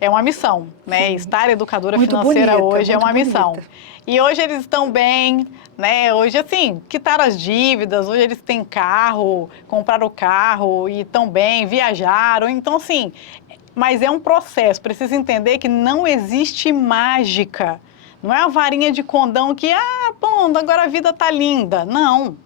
é uma missão, né? Sim. Estar educadora muito financeira bonita, hoje é uma missão. Bonita. E hoje eles estão bem, né? Hoje, assim, quitaram as dívidas, hoje eles têm carro, compraram o carro e estão bem, viajaram. Então, assim, mas é um processo, precisa entender que não existe mágica. Não é a varinha de condão que, bom, agora a vida tá linda. Não.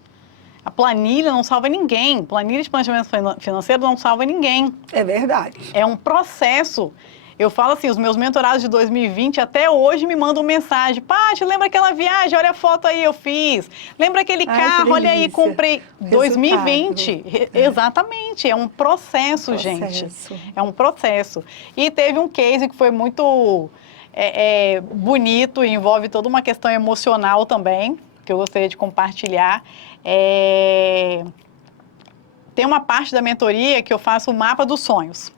A planilha não salva ninguém. Planilha de planejamento financeiro não salva ninguém. É verdade. É um processo. Eu falo assim, os meus mentorados de 2020 até hoje me mandam mensagem. Paty, lembra aquela viagem? Olha a foto aí, eu fiz. Lembra aquele carro? Olha aí, comprei. 2020. Exatamente. É um processo, gente. É um processo. E teve um case que foi muito... bonito e envolve toda uma questão emocional também, que eu gostaria de compartilhar. Tem uma parte da mentoria que eu faço o mapa dos sonhos.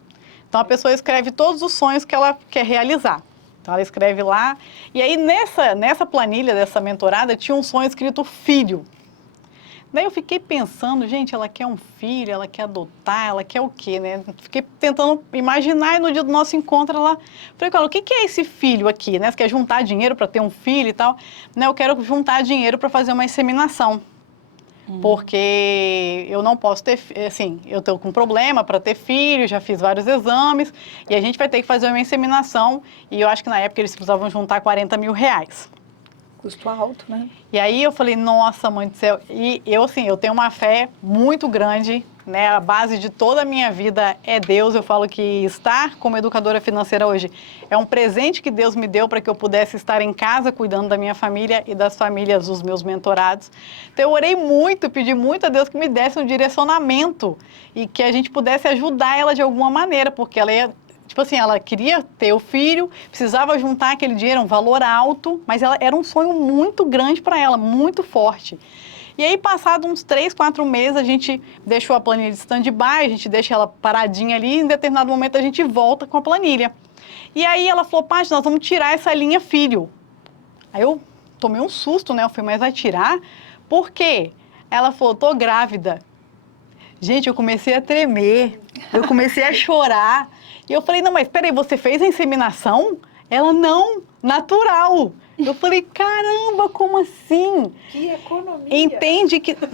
Então, a pessoa escreve todos os sonhos que ela quer realizar. Então, ela escreve lá. E aí, nessa planilha dessa mentorada, tinha um sonho escrito filho. Daí eu fiquei pensando, gente, ela quer um filho, ela quer adotar, ela quer o quê, né? Fiquei tentando imaginar e no dia do nosso encontro ela... Falei com ela, o que é esse filho aqui, né? Você quer juntar dinheiro para ter um filho e tal? Né? Eu quero juntar dinheiro para fazer uma inseminação. Porque eu não posso ter... Assim, eu estou com problema para ter filho, já fiz vários exames e a gente vai ter que fazer uma inseminação e eu acho que na época eles precisavam juntar R$40 mil. Custo alto, né? E aí eu falei, nossa, mãe do céu. E eu, assim, eu tenho uma fé muito grande, né? A base de toda a minha vida é Deus. Eu falo que estar como educadora financeira hoje é um presente que Deus me deu para que eu pudesse estar em casa cuidando da minha família e das famílias dos meus mentorados. Então eu orei muito, pedi muito a Deus que me desse um direcionamento e que a gente pudesse ajudar ela de alguma maneira, porque ela ia... Tipo assim, ela queria ter o filho, precisava juntar aquele dinheiro, um valor alto, mas era um sonho muito grande para ela, muito forte. E aí, passado uns 3, 4 meses, a gente deixou a planilha de stand-by, a gente deixa ela paradinha ali, e em determinado momento a gente volta com a planilha. E aí ela falou, Paty, nós vamos tirar essa linha filho. Aí eu tomei um susto, né? Eu falei, mas vai tirar? Por quê? Ela falou, tô grávida. Gente, eu comecei a tremer, eu comecei a chorar. E eu falei, não, mas peraí, você fez a inseminação? Ela, não, natural. Eu falei, caramba, como assim? Que economia.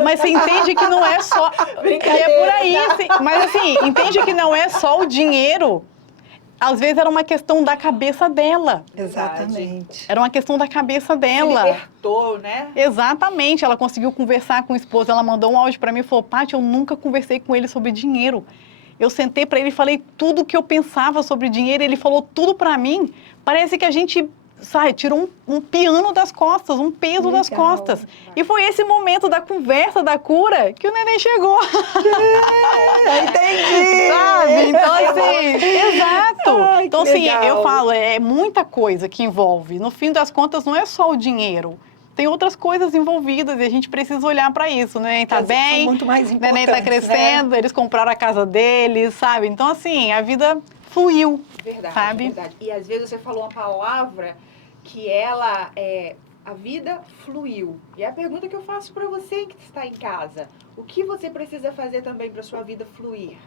Mas você entende que não é só... Brincadeira. É por aí, assim, mas assim, entende que não é só o dinheiro. Às vezes era uma questão da cabeça dela. Exatamente. Era uma questão da cabeça dela. Se libertou, né? Exatamente, ela conseguiu conversar com o esposo, ela mandou um áudio para mim e falou, Paty, eu nunca conversei com ele sobre dinheiro. Eu sentei para ele e falei tudo o que eu pensava sobre dinheiro, ele falou tudo para mim. Parece que a gente sabe, tirou um piano das costas, um peso das costas. E foi esse momento da conversa, da cura, que o neném chegou. Entendi! Sabe? Então, assim, exato. Ai, então, que assim, legal. eu falo, é muita coisa que envolve. No fim das contas, não é só o dinheiro. Tem outras coisas envolvidas e a gente precisa olhar para isso, né? Tá São bem, muito mais o neném tá importantes, crescendo, eles compraram a casa deles, sabe? Então, assim, a vida fluiu. Verdade, Sabe? verdade. E às vezes você falou uma palavra que ela a vida fluiu. E é a pergunta que eu faço para você que está em casa. O que você precisa fazer também para sua vida fluir?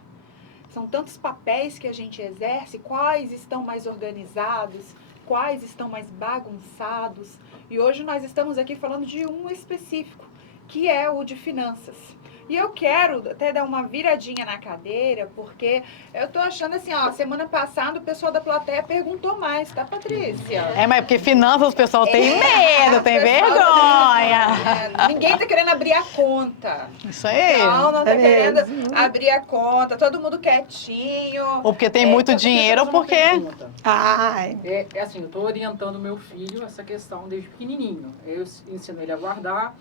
São tantos papéis que a gente exerce, quais estão mais organizados, quais estão mais bagunçados. E hoje nós estamos aqui falando de um específico, que é o de finanças. E eu quero até dar uma viradinha na cadeira, porque eu tô achando assim, ó, semana passada o pessoal da plateia perguntou mais, tá, Patrícia? É, mas porque finanças o pessoal tem medo, tem vergonha. Ninguém tá querendo abrir a conta. Isso aí. Não tá É querendo mesmo. abrir a conta, todo mundo quietinho. Ou porque tem muito dinheiro, ou porque... Ai, É assim, eu estou orientando meu filho essa questão desde pequenininho. Eu ensino ele a guardar.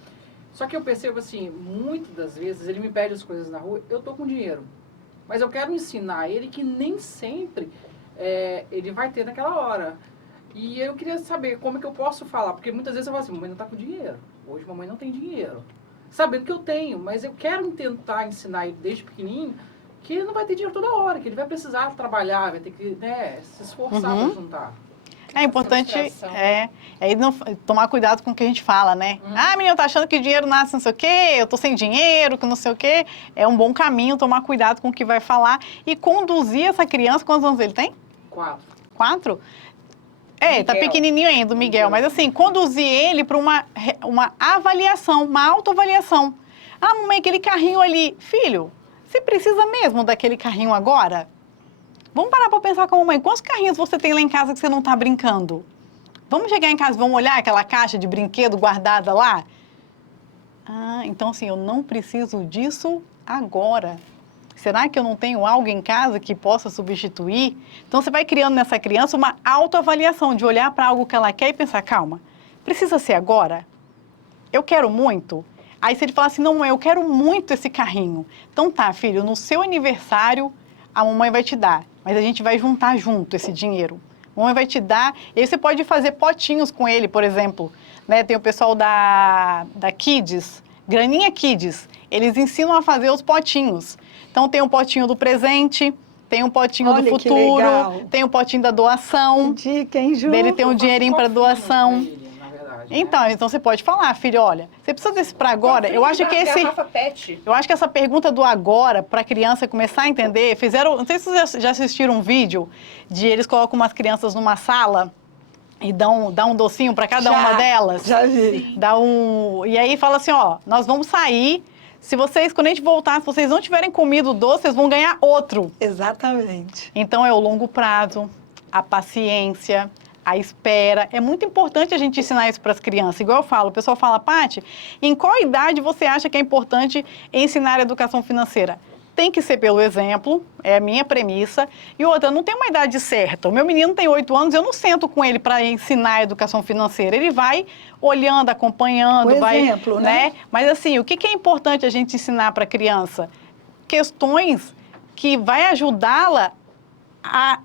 Só que eu percebo assim, muitas das vezes ele me pede as coisas na rua, eu tô com dinheiro. Mas eu quero ensinar ele que nem sempre ele vai ter naquela hora. E eu queria saber como é que eu posso falar, porque muitas vezes eu falo assim, mamãe não tá com dinheiro. Hoje mamãe não tem dinheiro. Sabendo que eu tenho, mas eu quero tentar ensinar ele desde pequenininho que ele não vai ter dinheiro toda hora, que ele vai precisar trabalhar, vai ter que se esforçar para juntar. É importante frustração. não, tomar cuidado com o que a gente fala, né? Ah, menino, tá achando que dinheiro nasce não sei o quê, eu tô sem dinheiro, que não sei o quê. É um bom caminho tomar cuidado com o que vai falar e conduzir essa criança. Quantos anos ele tem? 4. 4? Tá Miguel. pequenininho ainda, o Miguel. Mas assim, conduzir ele para uma avaliação, uma autoavaliação. Ah, mamãe, aquele carrinho ali. Filho, você precisa mesmo daquele carrinho agora? Vamos parar para pensar com a mamãe. Quantos carrinhos você tem lá em casa que você não está brincando? Vamos chegar em casa e vamos olhar aquela caixa de brinquedo guardada lá? Ah, então assim, eu não preciso disso agora. Será que eu não tenho algo em casa que possa substituir? Então você vai criando nessa criança uma autoavaliação de olhar para algo que ela quer e pensar, calma, precisa ser agora? Eu quero muito? Aí se ele falar assim, não, mãe, eu quero muito esse carrinho. Então tá, filho, no seu aniversário a mamãe vai te dar, mas a gente vai juntar junto esse dinheiro. A mamãe vai te dar, e aí você pode fazer potinhos com ele, por exemplo. Né? Tem o pessoal da Kids, Graninha Kids, eles ensinam a fazer os potinhos. Então tem um potinho do presente, tem um potinho Olha, do que futuro, legal. tem um potinho da doação, dica, hein, Ju? dele tem um dinheirinho para doação. Na verdade, né? Então você pode falar, filho, olha, você precisa desse para agora? Eu acho que Pet. Eu acho que essa pergunta do agora, para a criança começar a entender, não sei se vocês já assistiram um vídeo de eles colocam umas crianças numa sala e dão um docinho para cada uma delas. Já vi. E aí fala assim, ó, nós vamos sair, quando a gente voltar, se vocês não tiverem comido o doce, vocês vão ganhar outro. Exatamente. Então é o longo prazo, a paciência, a espera. É muito importante a gente ensinar isso para as crianças. Igual eu falo, o pessoal fala, Paty, em qual idade você acha que é importante ensinar a educação financeira? Tem que ser pelo exemplo, é a minha premissa. E outra, não tem uma idade certa. O meu menino tem 8 anos, eu não sento com ele para ensinar a educação financeira. Ele vai olhando, acompanhando, exemplo, né? Mas assim, o que é importante a gente ensinar para a criança? Questões que vai ajudá-la a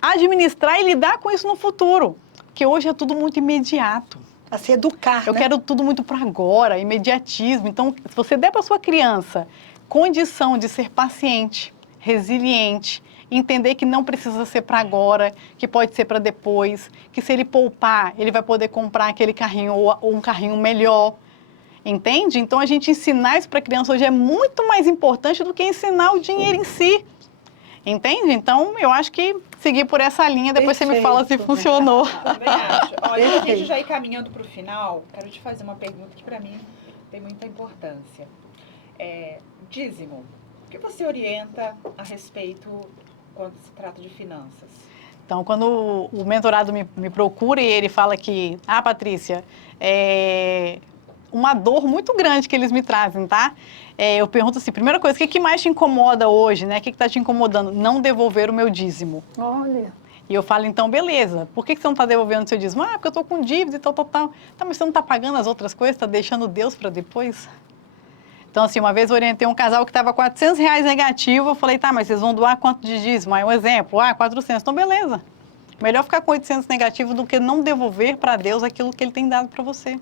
administrar e lidar com isso no futuro. Porque hoje é tudo muito imediato. A se educar, Eu né? quero tudo muito para agora, imediatismo. Então, se você der para sua criança condição de ser paciente, resiliente, entender que não precisa ser para agora, que pode ser para depois, que se ele poupar, ele vai poder comprar aquele carrinho ou um carrinho melhor. Entende? Então, a gente ensinar isso para a criança hoje é muito mais importante do que ensinar o dinheiro em si. Entende? Então, eu acho que seguir por essa linha, depois você me fala se Perfeito. funcionou. Também acho. Olha, a gente Perfeito. já ir caminhando para o final, quero te fazer uma pergunta que para mim tem muita importância. Dízimo. O que você orienta a respeito quando se trata de finanças? Então, quando o mentorado me procura e ele fala que, Patrícia, é uma dor muito grande que eles me trazem, tá? Eu pergunto assim, primeira coisa, o que mais te incomoda hoje, né? O que está te incomodando? Não devolver o meu dízimo. Olha. E eu falo, então, beleza, por que você não está devolvendo o seu dízimo? Ah, porque eu estou com dívida e tal. Tá, mas você não está pagando as outras coisas, está deixando Deus para depois? Então, assim, uma vez eu orientei um casal que estava R$400 negativo, eu falei, tá, mas vocês vão doar quanto de dízimo? Aí um exemplo, 400, então beleza. Melhor ficar com 800 negativo do que não devolver para Deus aquilo que Ele tem dado para você.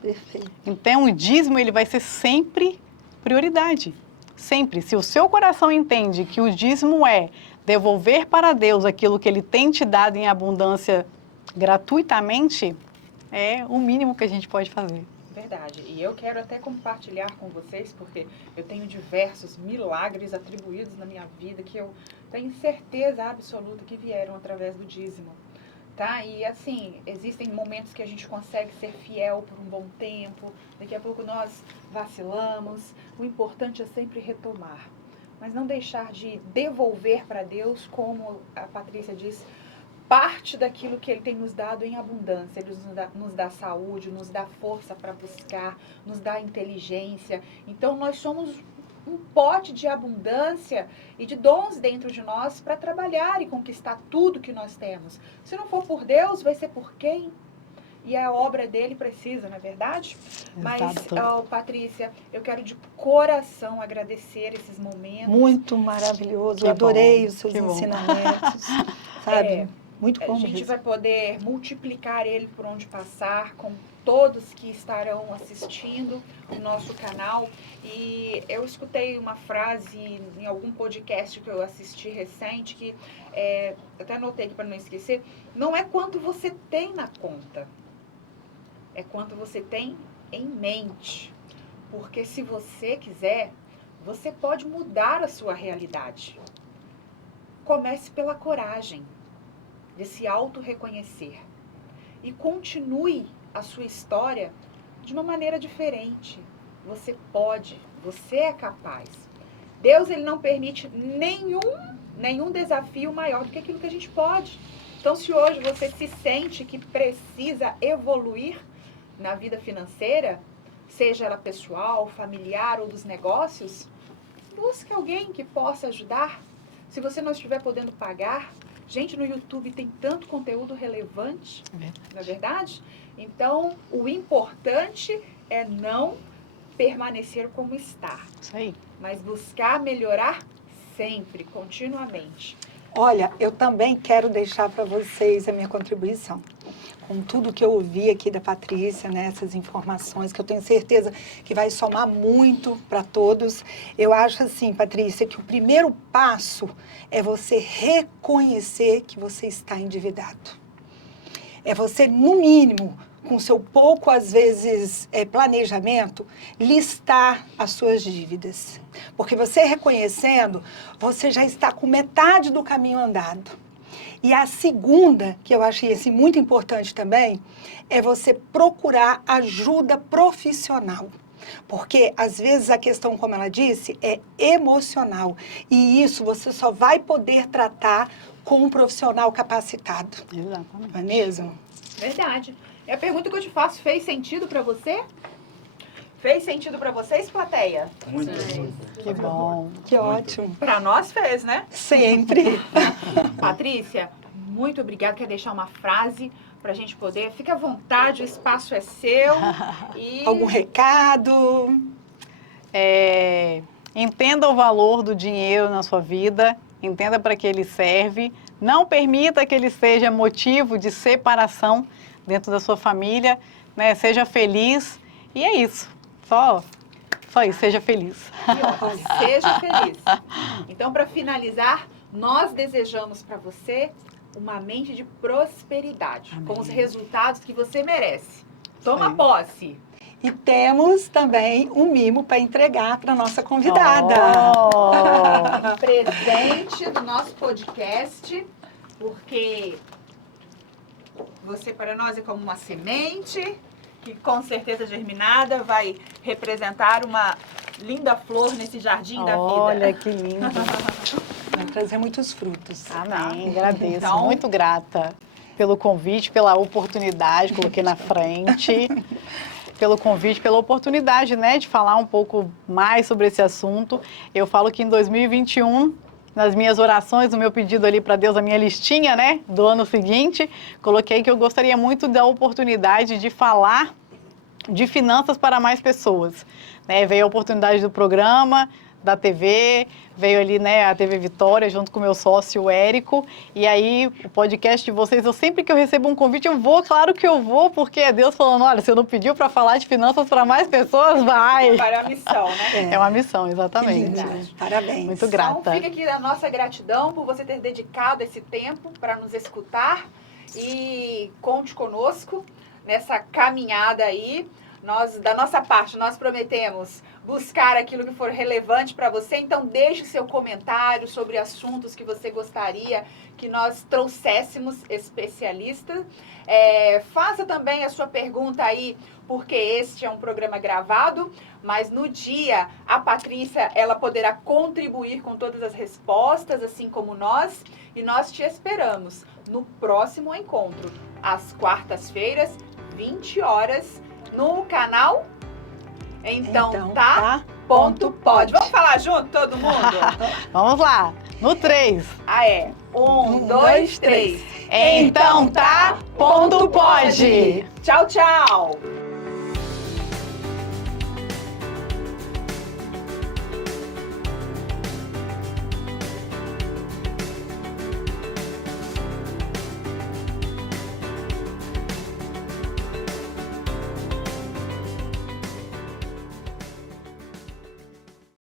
Perfeito. Então, o dízimo, ele vai ser sempre prioridade. Sempre. Se o seu coração entende que o dízimo é devolver para Deus aquilo que Ele tem te dado em abundância gratuitamente, é o mínimo que a gente pode fazer. Verdade. E eu quero até compartilhar com vocês, porque eu tenho diversos milagres atribuídos na minha vida que eu tenho certeza absoluta que vieram através do dízimo. Tá? E assim, existem momentos que a gente consegue ser fiel por um bom tempo, daqui a pouco nós vacilamos. O importante é sempre retomar, mas não deixar de devolver para Deus, como a Patrícia disse, parte daquilo que Ele tem nos dado em abundância. Ele nos dá saúde, nos dá força para buscar, nos dá inteligência. Então, nós somos um pote de abundância e de dons dentro de nós para trabalhar e conquistar tudo que nós temos. Se não for por Deus, vai ser por quem? E a obra dele precisa, não é verdade? Mas, Patrícia, eu quero de coração agradecer esses momentos. Muito maravilhoso. Eu adorei os seus ensinamentos. Sabe? Muito bom. A gente vai poder multiplicar ele por onde passar, com todos que estarão assistindo o nosso canal. E eu escutei uma frase em algum podcast que eu assisti recente, que até anotei aqui para não esquecer, não é quanto você tem na conta, é quanto você tem em mente. Porque se você quiser, você pode mudar a sua realidade. Comece pela coragem de se auto-reconhecer e continue a sua história de uma maneira diferente. Você pode, você é capaz. Deus, Ele não permite nenhum desafio maior do que aquilo que a gente pode. Então, se hoje você se sente que precisa evoluir na vida financeira, seja ela pessoal, familiar ou dos negócios, busque alguém que possa ajudar. Se você não estiver podendo pagar, gente, no YouTube tem tanto conteúdo relevante, não é verdade? Então, o importante é não permanecer como está. Isso aí. Mas buscar melhorar sempre, continuamente. Olha, eu também quero deixar para vocês a minha contribuição. Com tudo que eu ouvi aqui da Patrícia, né, essas informações, que eu tenho certeza que vai somar muito para todos. Eu acho assim, Patrícia, que o primeiro passo é você reconhecer que você está endividado. É você, no mínimo, com seu pouco, às vezes, planejamento, listar as suas dívidas. Porque você reconhecendo, você já está com metade do caminho andado. E a segunda, que eu achei assim, muito importante também, é você procurar ajuda profissional. Porque, às vezes, a questão, como ela disse, é emocional. E isso você só vai poder tratar com um profissional capacitado. Exatamente. Não é mesmo? Verdade. E a pergunta que eu te faço, fez sentido para você? Fez sentido para vocês, plateia? Muito. Que bom. Que ótimo. Para nós fez, né? Sempre. Patrícia, muito obrigada. Quer deixar uma frase para a gente poder? Fique à vontade, o espaço é seu. E... Algum recado? Entenda o valor do dinheiro na sua vida, entenda para que ele serve, não permita que ele seja motivo de separação dentro da sua família, né? Seja feliz e é isso. Só isso, seja feliz. Seja feliz. Então, para finalizar, nós desejamos para você uma mente de prosperidade, Amém. com os resultados que você merece. Toma posse. E temos também um mimo para entregar para nossa convidada. Um presente do nosso podcast, porque você para nós é como uma semente que com certeza germinada vai representar uma linda flor nesse jardim da vida. Olha que lindo. Vai trazer muitos frutos. Amém, agradeço, Então- muito grata pelo convite, pela oportunidade, coloquei na frente, pelo convite, pela oportunidade, né, de falar um pouco mais sobre esse assunto. Eu falo que em 2021 nas minhas orações, no meu pedido ali para Deus, a minha listinha, né, do ano seguinte, coloquei que eu gostaria muito da oportunidade de falar de finanças para mais pessoas. Né? Veio a oportunidade do programa, da TV, veio ali, né, a TV Vitória, junto com o meu sócio, o Érico, e aí o podcast de vocês, sempre que eu recebo um convite, eu vou, claro que eu vou, porque é Deus falando, olha, você não pediu para falar de finanças para mais pessoas, vai! Para a missão, né? É uma missão, exatamente. Que lindo. Parabéns. Muito grata. Então, fica aqui a nossa gratidão por você ter dedicado esse tempo para nos escutar e conte conosco nessa caminhada aí. Nós, da nossa parte, nós prometemos buscar aquilo que for relevante para você. Então, deixe o seu comentário sobre assuntos que você gostaria que nós trouxéssemos especialistas. Faça também a sua pergunta aí, porque este é um programa gravado, mas no dia a Patrícia ela poderá contribuir com todas as respostas, assim como nós, e nós te esperamos no próximo encontro, às quartas-feiras, 20 horas, no canal Então Tá Ponto Pode. Vamos falar junto, todo mundo? Vamos lá, no 3. 1, 2, 3. Então Tá Ponto Pode. Tchau, tchau.